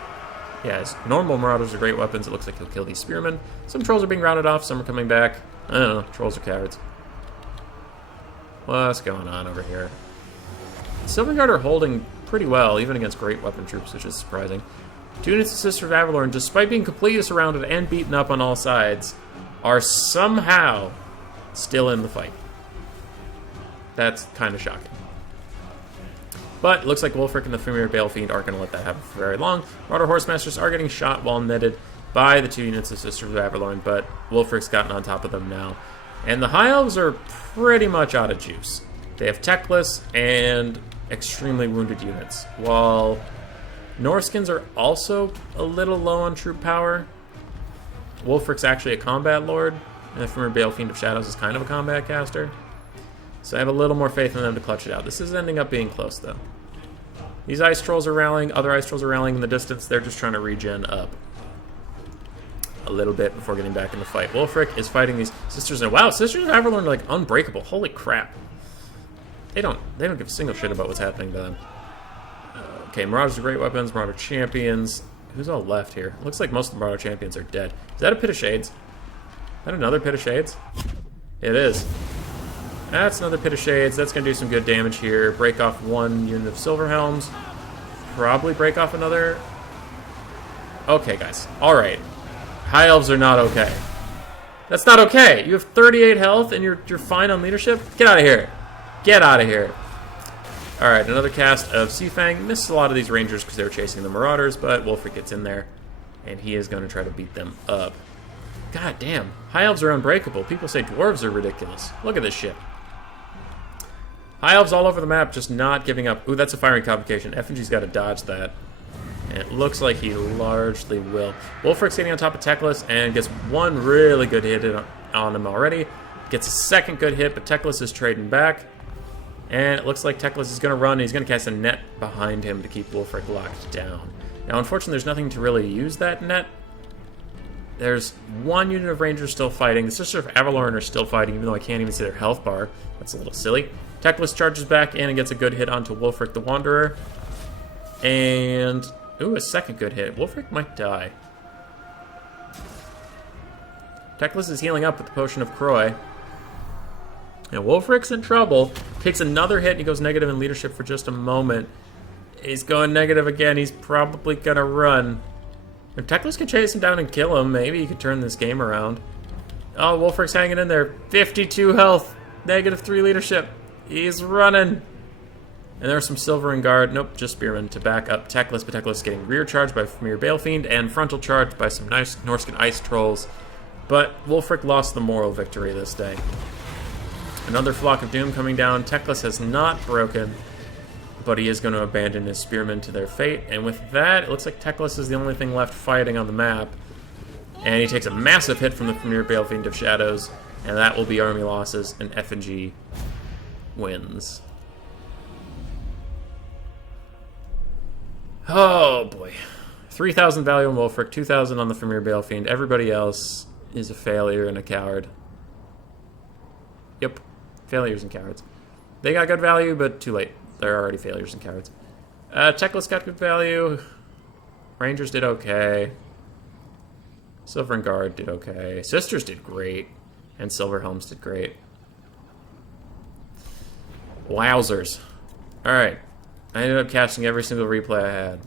yeah, his normal Marauders are great weapons. It looks like he'll kill these Spearmen. Some Trolls are being routed off, some are coming back. I don't know, Trolls are cowards. What's going on over here? Silver Guard are holding pretty well, even against great weapon troops, which is surprising. 2 units of Sisters of Avalorn, despite being completely surrounded and beaten up on all sides, are somehow still in the fight. That's kind of shocking. But it looks like Wolfric and the Familiar Balefiend aren't going to let that happen for very long. Marauder Horsemasters are getting shot while netted by the 2 units of Sisters of Avalorn, but Wolfric's gotten on top of them now. And the High Elves are pretty much out of juice. They have Techless and extremely wounded units, while Norskins are also a little low on troop power. Wolfric's actually a combat lord, and the Familiar Balefiend of Shadows is kind of a combat caster. So I have a little more faith in them to clutch it out. This is ending up being close, though. These Ice Trolls are rallying. Other Ice Trolls are rallying in the distance. They're just trying to regen up a little bit before getting back in the fight. Wolfric is fighting these Sisters. And wow, Sisters of Avalorn are like unbreakable. Holy crap. They don't give a single shit about what's happening to them. Okay, Marauders are great weapons. Marauder Champions. Who's all left here? Looks like most of the Marauder Champions are dead. Is that a Pit of Shades? Is that another Pit of Shades? It is. That's another Pit of Shades. That's going to do some good damage here. Break off 1 unit of Silver Helms. Probably break off another. Okay, guys. Alright. High Elves are not okay. That's not okay. You have 38 health and you're fine on leadership? Get out of here. Get out of here. Alright, another cast of Seafang. Missed a lot of these Rangers because they were chasing the Marauders, but Wolfric gets in there and he is going to try to beat them up. God damn. High elves are unbreakable. People say dwarves are ridiculous. Look at this shit. High elves all over the map, just not giving up. Ooh, that's a firing complication. FNG's got to dodge that. And it looks like he largely will. Wolfric's getting on top of Teclis and gets one really good hit on him already. Gets a second good hit, but Teclis is trading back. And it looks like Teclis is going to run, and he's going to cast a net behind him to keep Wolfric locked down. Now, unfortunately, there's nothing to really use that net. There's one unit of Rangers still fighting. The Sisters of Avalorn are still fighting, even though I can't even see their health bar. That's a little silly. Teclis charges back in and gets a good hit onto Wolfric the Wanderer. And, ooh, a second good hit. Wolfric might die. Teclis is healing up with the Potion of Croy. And Wolfric's in trouble. Takes another hit and he goes negative in leadership for just a moment. He's going negative again. He's probably going to run. If Teclis can chase him down and kill him, maybe he could turn this game around. Oh, Wolfric's hanging in there. 52 health. Negative 3 leadership. He's running. And there's some Silver and Guard. Nope, just Spearmen to back up Teclis. But Teclis is getting rear charged by Famir Balefiend and frontal charged by some nice Norscan Ice Trolls. But Wolfric lost the moral victory this day. Another Flock of Doom coming down. Teclis has not broken, but he is going to abandon his Spearmen to their fate. And with that, it looks like Teclis is the only thing left fighting on the map. And he takes a massive hit from the Famir Balefiend of Shadows. And that will be army losses, and FNG wins. Oh, boy. 3,000 value on Wolfric, 2,000 on the Famir Balefiend. Everybody else is a failure and a coward. Yep. Failures and cowards. They got good value, but too late. They're already failures and cowards. Teclis got good value. Rangers did okay. Silver and Guard did okay. Sisters did great. And Silver Helms did great. Wowzers. Alright. I ended up catching every single replay I had.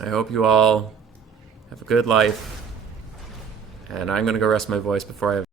I hope you all have a good life. And I'm going to go rest my voice before I have